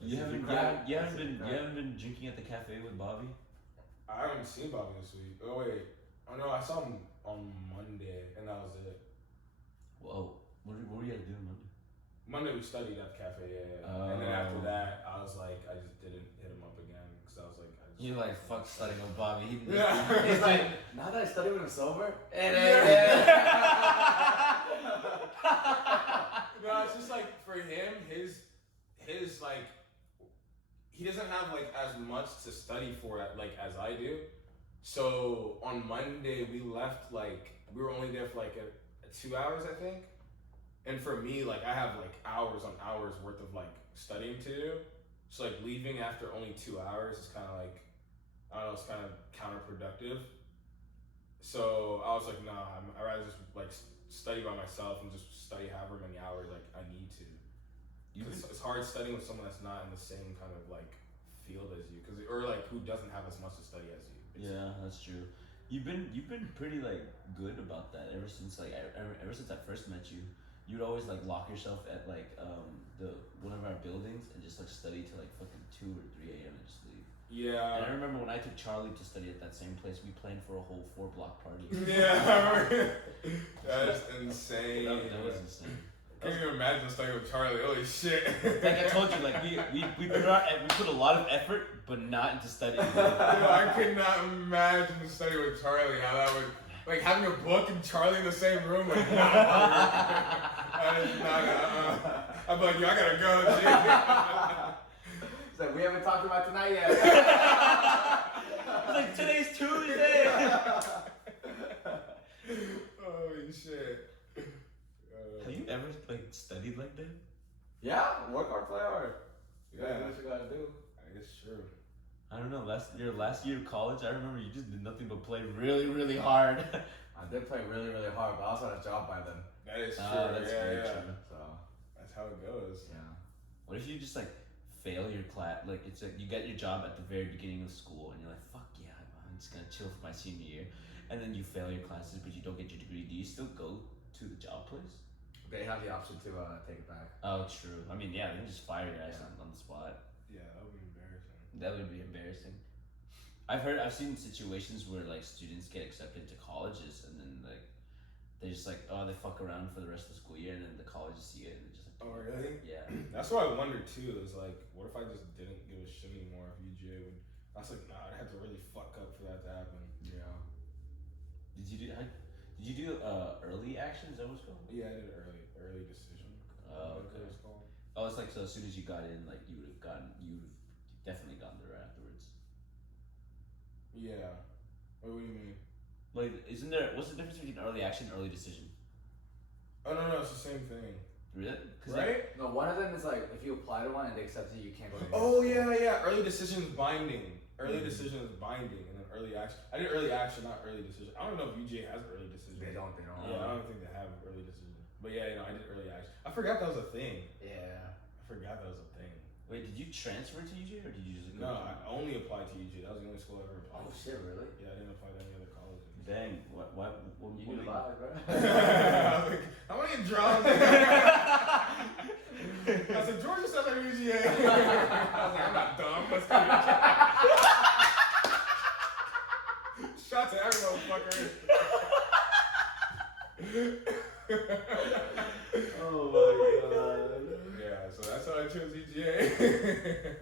You haven't been drinking at the cafe with Bobby? I haven't seen Bobby this week. Oh wait. Oh no, I saw him on Monday, and that was it. Whoa. What were you guys doing Monday? Monday we studied at the cafe, yeah. And then after that, I was like, I just didn't hit him up again because I was like, You're like, fuck studying with Bobby. He's He's like, now that I study with him sober, No, it's just like for him, his like, he doesn't have like as much to study for like as I do. So on Monday we left like we were only there for like a 2 hours I think, and for me like I have like hours on hours worth of like studying to do. So like leaving after only 2 hours is kind of like I don't know, it's kind of counterproductive. So I was like, nah, I'd rather just like study by myself and just study however many hours like I need to. It's hard studying with someone that's not in the same kind of like field as you, or like who doesn't have as much to study as you. Yeah, that's true. You've been pretty like good about that ever since like ever since I first met you. You'd always like lock yourself at like the one of our buildings and just like study till like fucking 2 or 3 a.m. and just leave. Yeah. And I remember when I took Charlie to study at that same place, we planned for a whole 4-block party. Yeah, that's insane. That was insane. I can't even imagine studying with Charlie. Holy shit! Like I told you, like we put a lot of effort, but not into studying. I could not imagine studying with Charlie. How that would like having a book and Charlie in the same room. Like, that is not. I'm like, yo, I gotta go. It's like, we haven't talked about tonight yet. It's like today's Tuesday. Holy shit. Have you ever like studied like that? Yeah, work hard, play hard. You gotta do Yeah. what you gotta do. I guess true. I don't know. Last year of college, I remember you just did nothing but play really, really hard. I did play really, really hard, but I also had a job by then. That is true. That's very yeah. true. So, That's how it goes. yeah. What if you just like fail your class? Like it's like you get your job at the very beginning of school, and you're like, fuck yeah, I'm just gonna chill for my senior year, and then you fail your classes, but you don't get your degree. Do you still go to the job place? They have the option to take it back. Oh, true. I mean, yeah, they can just fire your ass Yeah. on the spot. Yeah, that would be embarrassing. That would be embarrassing. I've seen situations where like students get accepted to colleges and then like they just like they fuck around for the rest of the school year and then the colleges see it and they just like, Oh really? yeah. That's what I wonder too. Is like, what if I just didn't give a shit anymore if UGA would? I was like, nah, I'd have to really fuck up for that to happen. Yeah. Did you do early action? Is that what it's called? Yeah, I did an early decision. Oh, Whatever okay. it's called. Oh, it's like so as soon as you got in, like you would have definitely gotten there afterwards. Yeah. What do you mean? Like, what's the difference between early action and early decision? Oh no, it's the same thing. Really? 'Cause, Right? No, one of them is like if you apply to one and they accept it, you can't go to. Oh yeah. Early decision is binding. Early decision is binding, and then early action. I did early action, not early decision. I don't know if UGA has early decision. They don't. Yeah, I don't think they have early decision. But yeah, I did early action. I forgot that was a thing. Yeah. I forgot that was a thing. Wait, did you transfer to UJ or did you just go? No, to- I only applied to UGA. That was the only school I ever applied Oh to. shit, really? Yeah, I didn't apply to any other colleges. Dang, what You need to lie, bro. I was like, I want to get drunk. I said, Georgia sounds like UGA. I was like, I'm not dumb. Let's do it. Shout to every motherfucker. Oh my god. Yeah, so that's how I chose UGA.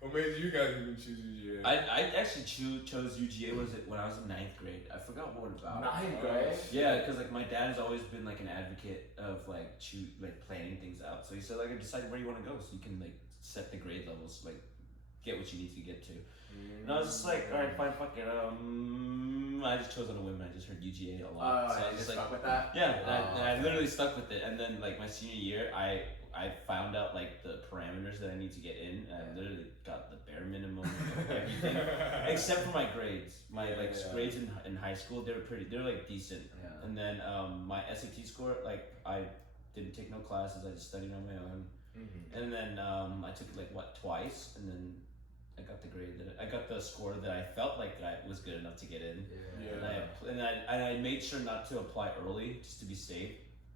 What made you guys even choose UGA? I actually chose UGA when I was in 9th grade. I forgot what about. Ninth grade. Yeah, because like my dad has always been like an advocate of like planning things out. So he said like decide where you want to go so you can like set the grade levels, like get what you need to get to. And I was just like, all right, fine, fuck it. I just chose on a whim and I just heard UGA a lot. So I You was just like, stuck with that. yeah, and I okay. literally stuck with it. And then like my senior year, I found out like the parameters that I need to get in. And I literally got the bare minimum of everything, except for my grades. My grades in high school, they were like decent. Yeah. And then my SAT score, like I didn't take no classes. I just studied on my own. Mm-hmm. And then I took it like twice, and then I got the grade I got the score that I felt like I was good enough to get in. Yeah. And I made sure not to apply early just to be safe,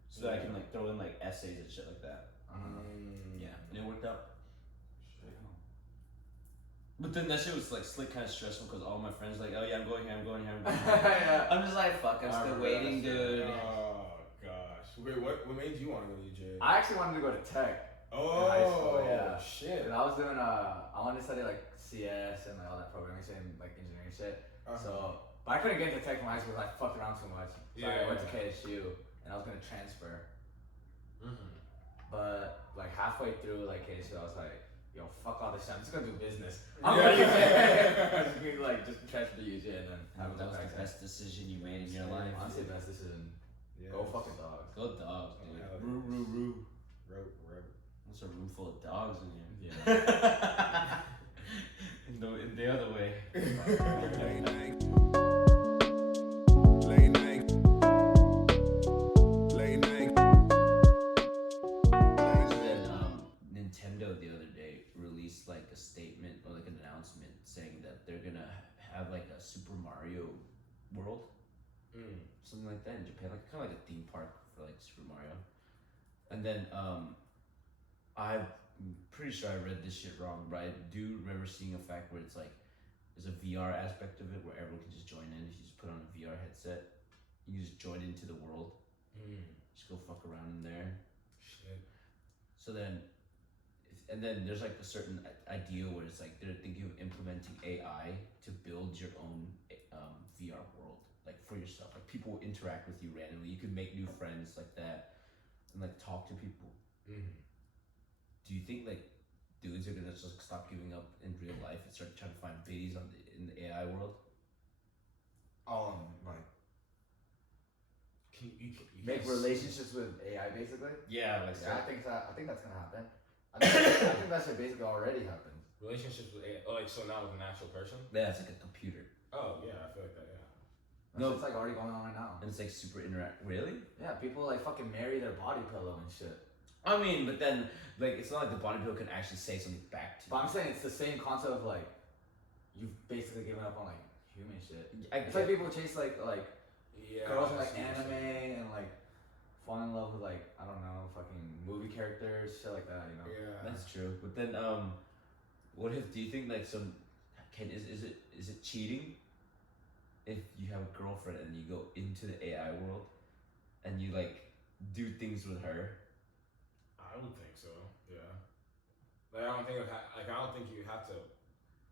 so that I can like throw in like essays and shit like that. Yeah, and it worked out. But then that shit was like kind of stressful because all my friends like, oh yeah, I'm going here. Yeah. I'm just like, fuck, I'm still waiting, dude. Oh gosh. Wait, what made you want to go to UGA? I actually wanted to go to tech. Oh, in high school, yeah. Shit. And I was doing I wanted to study like CS and like all that programming shit and like engineering shit. So, but I couldn't get into tech from high school because I fucked around too much. So I went to KSU and I was gonna transfer. But like halfway through like KSU, I was like, yo, fuck all this shit. I'm just gonna do business. I'm gonna just transfer to UGA and then have That was the best decision you made in your life. Honestly, best decision. Yeah. Go fucking dogs. Go dogs, dude. Yeah. Roo, roo, roo. Rope. There's a room full of dogs in here. Yeah. in the other way. Nintendo the other day released like a statement or like an announcement saying that they're gonna have like a Super Mario World, something like that in Japan, like kind of like a theme park for like Super Mario. And then I'm pretty sure I read this shit wrong, but I do remember seeing a fact where it's like there's a VR aspect of it where everyone can just join in. If you just put on a VR headset, you can just join into the world. Just go fuck around in there. Shit. So then, and then there's like a certain idea where it's like they're thinking of implementing AI to build your own VR world, like for yourself. Like people will interact with you randomly. You can make new friends like that, and like talk to people. Do you think like dudes are gonna just stop giving up in real life and start trying to find biddies in the AI world? Like You make relationships with AI basically. Yeah, like Yeah, I think that's gonna happen. I think that should basically already happen. relationships with AI. Oh, like so now with an actual person. Yeah, it's like a computer, Oh yeah, I feel like that. Yeah. No, it's like already going on right now. and it's like super interact. Really? Yeah, people like fucking marry their body pillow and shit. I mean, but then like it's not like the body pillow can actually say something back to you. But I'm saying it's the same concept of like you've basically given up on like human shit. It's like people chase like Yeah. girls in I like see what you're anime saying. and like fall in love with like I don't know fucking movie characters, shit like that. You know. Yeah. That's true. But then, what if? Do you think like some? is it cheating if you have a girlfriend and you go into the AI world and you like do things with her? I would think so. Yeah. Like I don't think you have to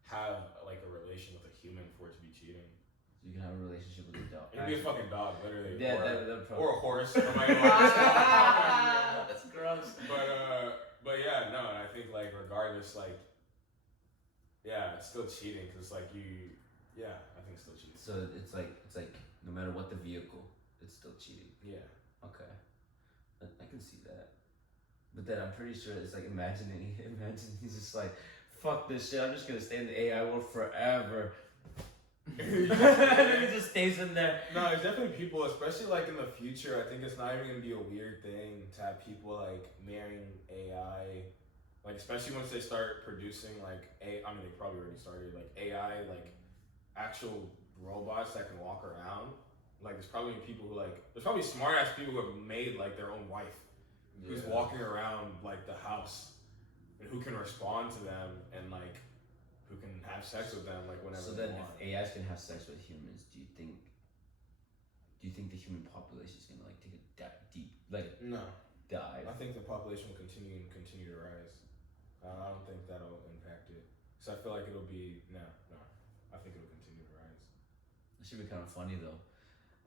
have like a relation with a human for it to be cheating. You can have a relationship with a dog. It could be a fucking dog, literally. Yeah, or a horse. That's gross. But yeah, no. I think like regardless, like yeah, it's still cheating because like you. Yeah, I think it's still cheating. So it's like no matter what the vehicle, it's still cheating. Yeah. Okay, I can see that. But then I'm pretty sure it's like imagine he's just like, fuck this shit. I'm just gonna stay in the AI world forever. And then he just stays in there. No, there's definitely people, especially like in the future. I think it's not even gonna be a weird thing to have people like marrying AI, like especially once they start producing like I mean, they probably already started like AI, like actual robots that can walk around. Like there's probably people who like there's probably smart ass people who have made like their own wife, who's walking around like the house, and who can respond to them and like. Who can have sex with them like whenever So they then want. if AIs can have sex with humans, do you think the human population is gonna like take a deep like No, dive? I think the population will continue to rise. I don't think that'll impact it. So I feel like it'll be no. I think it'll continue to rise. It should be kind of funny though.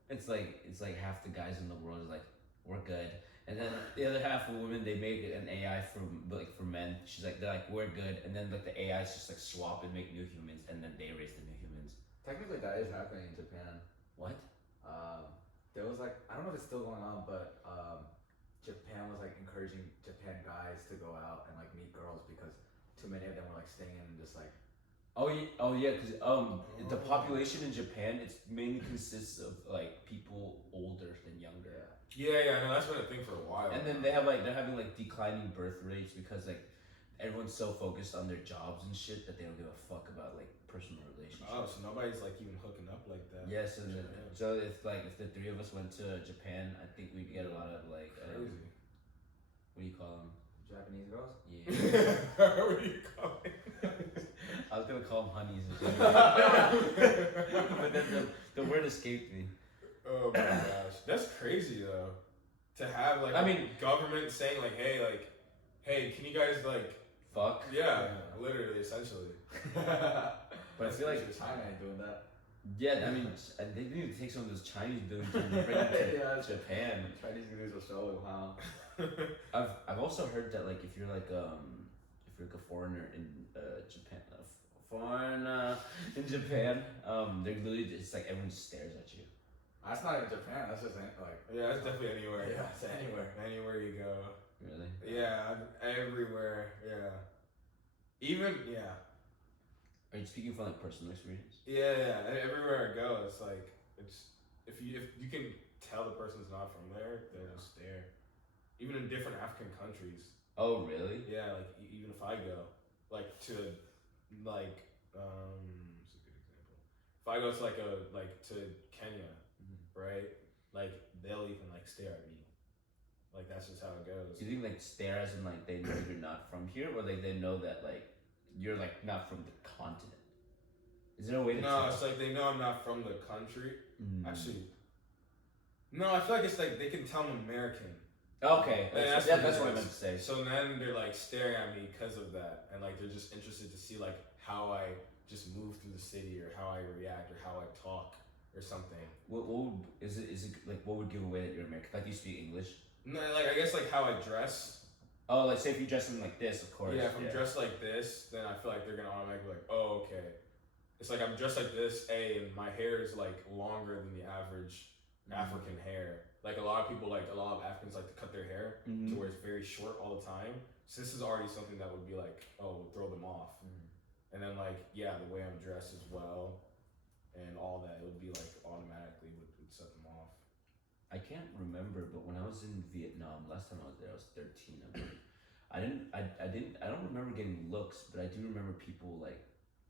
It's like half the guys in the world is like we're good, and then the other half of women they make an AI for men. They're like we're good, and then like the AIs just like swap and make new humans, and then they raise the new humans. Technically, that is happening in Japan. What? There was like I don't know if it's still going on, but Japan was like encouraging Japan guys to go out and like meet girls because too many of them were like staying in and just like. Oh yeah, because the population in Japan it's mainly consists of like people older than younger. Yeah, no, that's been a thing for a while. And then they're having like declining birth rates because like everyone's so focused on their jobs and shit that they don't give a fuck about like personal relationships. Oh, so nobody's like even hooking up like that. Yes, so if the three of us went to Japan, I think we'd get a lot of like crazy. What do you call them? Japanese girls? Yeah. What do you call it? I was gonna call them honeys or something. But then the word escaped me. Oh my gosh, that's crazy though. To have like government saying like, hey, can you guys like fuck? Yeah, literally, essentially. But I feel like China ain't doing that. Yeah, I mean, they need to take some of those Chinese dudes and bring them to Japan. Chinese dudes will show how. I've also heard that like if you're like a foreigner in Japan, they're literally just like everyone just stares at you. That's not even Japan. That's just like. Yeah, that's definitely anywhere. Yeah, it's anywhere. Anywhere you go. Really? Yeah, everywhere. Yeah. Even Are you speaking from like personal experience? Yeah. Everywhere I go, it's like if you can tell the person's not from there, they'll just stare. Even in different African countries. Oh really? Yeah, like even if I go like to like what's a good example? If I go to Kenya, right? Like they'll even like stare at me. Like that's just how it goes. Do you think like stare as in like they know you're not from here, or like they know that like you're like not from the continent? Is there a way to tell? No, it's like they know I'm not from the country. Actually, no, I feel like it's like they can tell I'm American. Okay, that's what I meant to say. So then they're like staring at me because of that, and like they're just interested to see like how I just move through the city or how I react or how I talk or something. What would is it like what would give away that you're American? Like do you speak English? No, like I guess like how I dress. Oh, like say if you dress in like this, of course. Yeah, if I'm dressed like this, then I feel like they're gonna automatically be like, oh, okay. It's like I'm dressed like this, and my hair is like longer than the average African hair. Like a lot of Africans like to cut their hair to where it's very short all the time. So this is already something that would be like, oh, throw them off. And then like, yeah, the way I'm dressed as well, and all that, it would be like automatically would set them off. I can't remember, but when I was in Vietnam, last time I was there, I was 13. I don't remember getting looks, but I do remember people like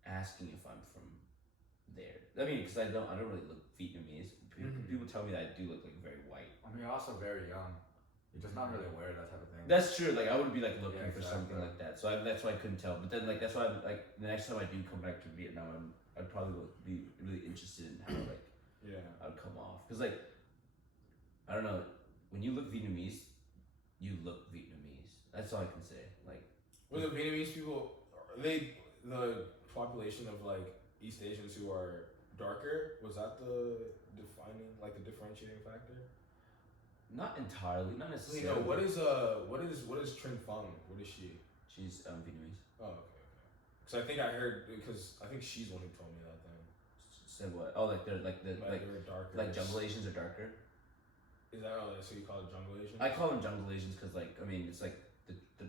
asking if I'm from there. I mean, because I don't really look Vietnamese. People tell me that I do look like very white. I mean, you're also very young. You're just not really aware of that type of thing. That's true. Like I would be like looking Yeah, for something exactly. like that. So that's why I couldn't tell. But then like that's why I'm like the next time I do come back to Vietnam, I'd probably be really interested in how like I would come off. Cause like I don't know, when you look Vietnamese, you look Vietnamese. That's all I can say. Like Were the Vietnamese people? Are they the population of like East Asians who are darker? Was that the defining, like the differentiating factor? not entirely, not You necessarily. know, what is Trin Fung? What is she? She's Vietnamese. Oh, okay. Because I think I heard, because I think she's one who told me that then. Said what? Oh, like they're like the like they're darker. like jungle Asians are darker. Is that so you call it jungle Asian? I call them jungle Asians because like I mean it's like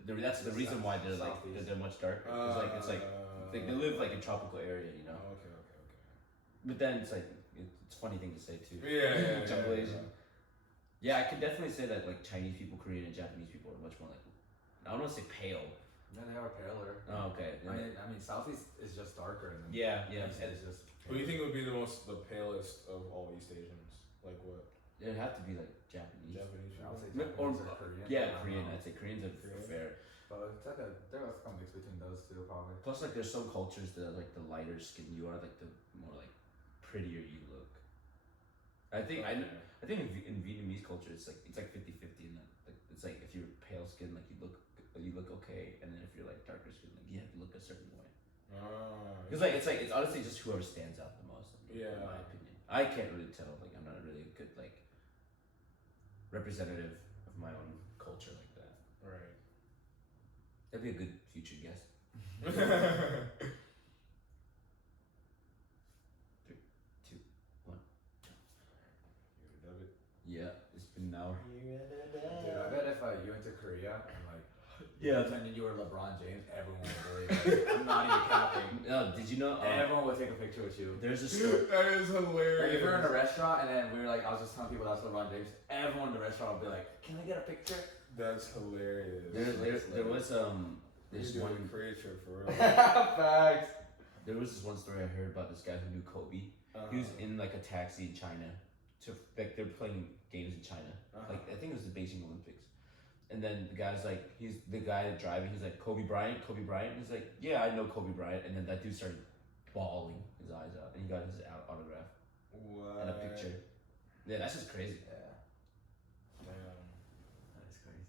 that's the reason why they're like they're much darker. It's like they live like in tropical area, you know. Okay. But then it's like it's a funny thing to say too. Yeah. Jungle Asian. Yeah, I could definitely say that like Chinese people, Korean, and Japanese people are much more like I don't want to say pale. Yeah, they are paler. Oh, okay. I mean, Southeast is just darker, and then Yeah. East is just. Who do you think would be the palest of all East Asians? Like what? It'd have to be like Japanese. Japanese I'll people? say Japanese or Korean. Yeah, I don't Korean. know. I'd say Koreans are Korean? fair. But it's like there's a mix between those two, probably. Plus, like, there's some cultures that like the lighter skin you are, like the more like prettier you look. I think in Vietnamese culture it's like 50-50 in that like it's like if you're pale skin like you look okay, and then if you're like darker skin like you have to look a certain way. Because it's honestly just whoever stands out the most. In my opinion, I can't really tell. Like I'm not really a good like representative of my own culture like that. Right. That'd be a good future guest. 3, 2, 1. Yeah, it's been an hour. Dude, I bet if you went to Korea and like Yeah. pretended you were LeBron James, everyone would believe it. I'm not even capping. Did you know? Everyone would take a picture with you. There's a story. That is Like hilarious. if we were in a restaurant and then we were like, I was just telling people that's LeBron James, everyone in the restaurant would be like, "Can I get a picture?" That's hilarious. There was this You're doing one. a career trip for real. Facts. There was this one story I heard about this guy who knew Kobe. He was in like a taxi in China, like they're playing games in China. Like I think it was the Beijing Olympics, and then the guy's like, he's the guy driving. He's like Kobe Bryant. He's like, yeah, I know Kobe Bryant. And then that dude started bawling his eyes out, and he got his autograph What? and a picture. Yeah, that's just crazy. Yeah, Damn. that is crazy.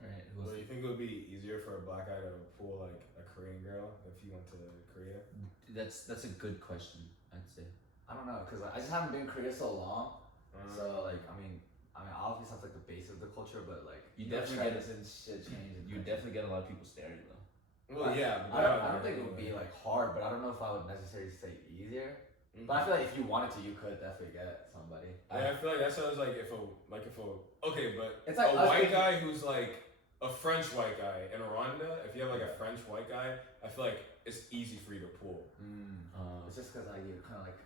All right, who Well, was you think it would be easier for a black guy to pull like a Korean girl if he went to Korea? That's a good question. I'd say. I don't know, cause I just haven't been in Korea so long. So like, I mean, obviously that's like the base of the culture, but like You definitely get trends and shit change. You definitely get a lot of people staring though. Well, yeah. I don't think it would be like hard, but I don't know if I would necessarily say easier. But I feel like if you wanted to, you could definitely get somebody. I feel like that sounds like if a okay, but It's like a us white being- guy who's like a French white guy in Rwanda. If you have like a French white guy, I feel like it's easy for you to pull. It's just cause like you're kind of like.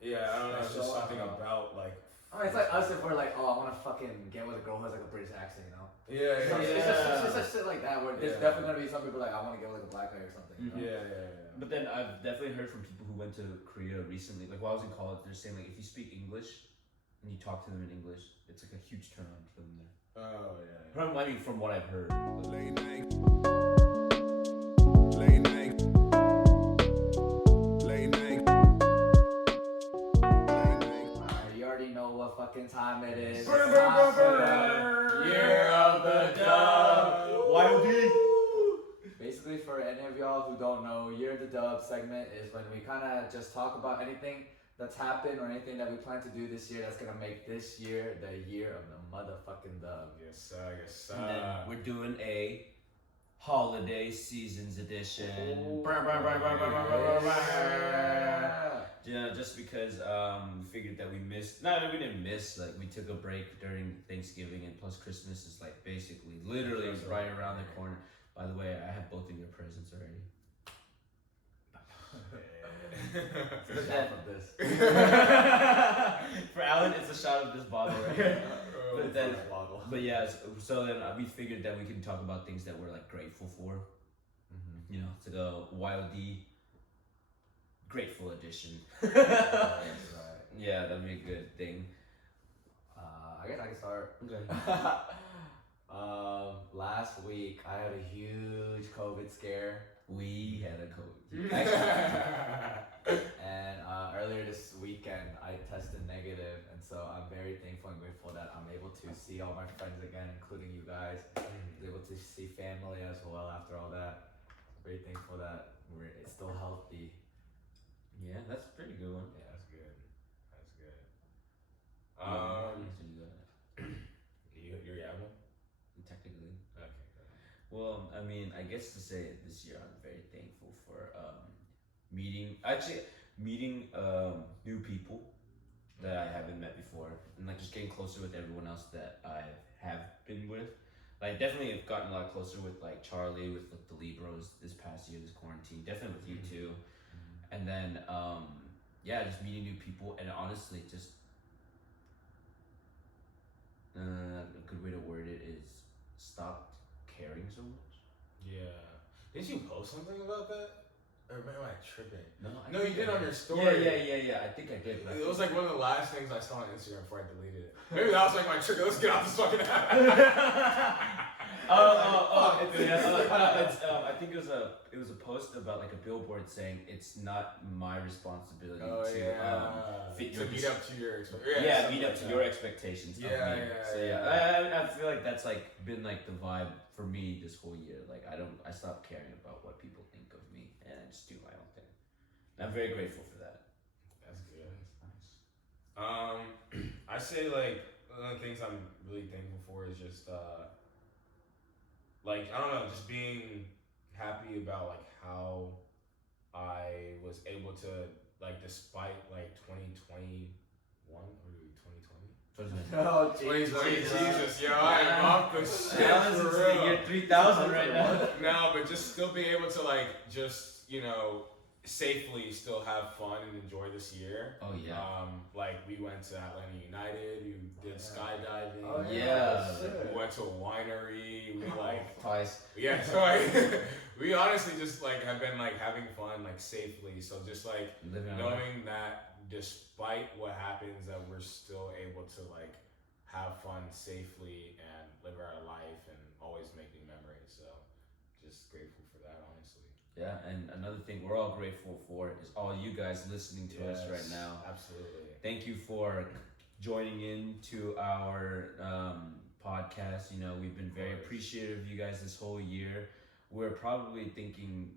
Yeah, I don't know. It's just Special, something about like. I mean, it's like us if we're like, oh, I want to fucking get with a girl who has like a British accent, you know? Yeah, So yeah, it's just shit like that where there's Yeah. definitely gonna be some people like, I want to get with like a black guy or something. You know? yeah. But then I've definitely heard from people who went to Korea recently. Like while I was in college, they're saying like if you speak English and you talk to them in English, it's like a huge turn on for them there. Oh yeah. From from what I've heard. Late night. Late night. Late night. You already know what fucking time it is. Brr, It's brr, time brr, for brr. the Year of the Dub. YOD. Basically, for any of y'all who don't know, Year of the Dub segment is when we kind of just talk about anything that's happened or anything that we plan to do this year that's gonna make this year the year of the motherfucking dub. Yes, sir. Yes, sir. And then we're doing a holiday seasons edition. Yeah, just because we figured that we didn't miss, like we took a break during Thanksgiving, and plus Christmas is like basically literally right around the corner. By the way, I have both of your presents already. It's a shot of this. For Alan, it's a shot of this bottle right here. But then, First bottle. but yeah, so then we figured that we can talk about things that we're like grateful for. You know, to the YOD Grateful Edition. Right. Yeah, that'd be a good thing. I guess I can start. Okay. Last week I had a huge COVID scare. We had a COVID. And earlier this weekend I tested negative, and so I'm very thankful and grateful that I'm able to see all my friends again, including you guys. I was able to see family as well after all that. Very thankful that we're still healthy. Yeah, that's a pretty good one. Yeah, that's good. That's good. You have one? Technically. Okay. Well, I mean, I guess to say it this year, I'm very thankful for meeting new people that I haven't met before, and like just getting closer with everyone else that I have been with. Like definitely have gotten a lot closer with like Charlie, with like the Libros this past year, this quarantine. Definitely with you too, and then yeah, just meeting new people, and honestly, just a good way to word it is stopped caring so much. Yeah. Did you post something about that? Or am I tripping? No, No, you did on your story. Yeah. I think I did. It was like one of the last things I saw on Instagram before I deleted it. Maybe that was like my trigger. Let's get off this fucking app. I think it was a post about like a billboard saying it's not my responsibility to fit your meet up to your meet up to your expectations. of me. I feel like that's like been like the vibe for me this whole year. Like I stopped caring about what people think of me, and I just do my own thing. And I'm very grateful for that. That's good. Nice. I say like one of the things I'm really thankful for is just like I don't know, just being happy about like how I was able to like despite like 2021 or 2020. Oh, 2020, Jesus, yo, I'm off the shit This for is real. the year 3000 right now. No, but just still being able to like just safely still have fun and enjoy this year. Oh yeah. Like we went to Atlanta United, we did skydiving. Oh, yeah. We went to a winery. We like Twice. yeah, so we honestly just like have been like having fun like safely. So just like Living our life. knowing that despite what happens, that we're still able to like have fun safely and live our life and always make new memories. So just grateful for that, honestly. Yeah, and another thing we're all grateful for is all you guys listening to us right now. Absolutely. Thank you for joining in to our podcast. We've been very appreciative of you guys this whole year. We're probably thinking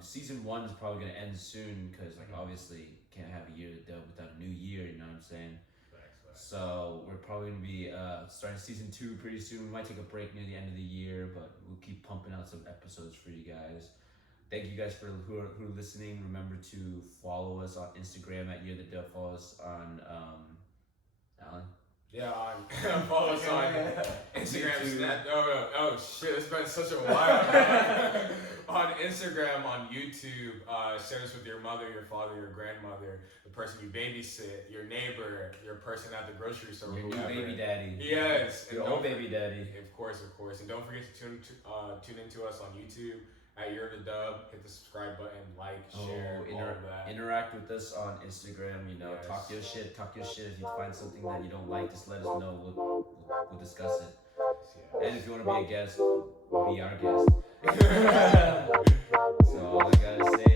season 1 is probably going to end soon because obviously can't have a year to dub without a new year, you know what I'm saying? Facts. So we're probably going to be starting season 2 pretty soon. We might take a break near the end of the year, but we'll keep pumping out some episodes for you guys. Thank you guys who are listening. Remember to follow us on Instagram at Year the Dub. Follow us on Alan. Yeah, follow us on Instagram, Snap. Oh shit, it's been such a while. On Instagram, on YouTube, share us with your mother, your father, your grandmother, the person you babysit, your neighbor, your person at the grocery store. Your new baby daddy. Yes. Your old baby daddy. Of course. And don't forget to tune into us on YouTube at Year the Dub. Hit the subscribe button, like, share, all of that. Interact with us on Instagram. Yes. Talk your shit. If you find something that you don't like, just let us know. We'll discuss it. Yes. And if you want to be a guest, be our guest. So all I gotta say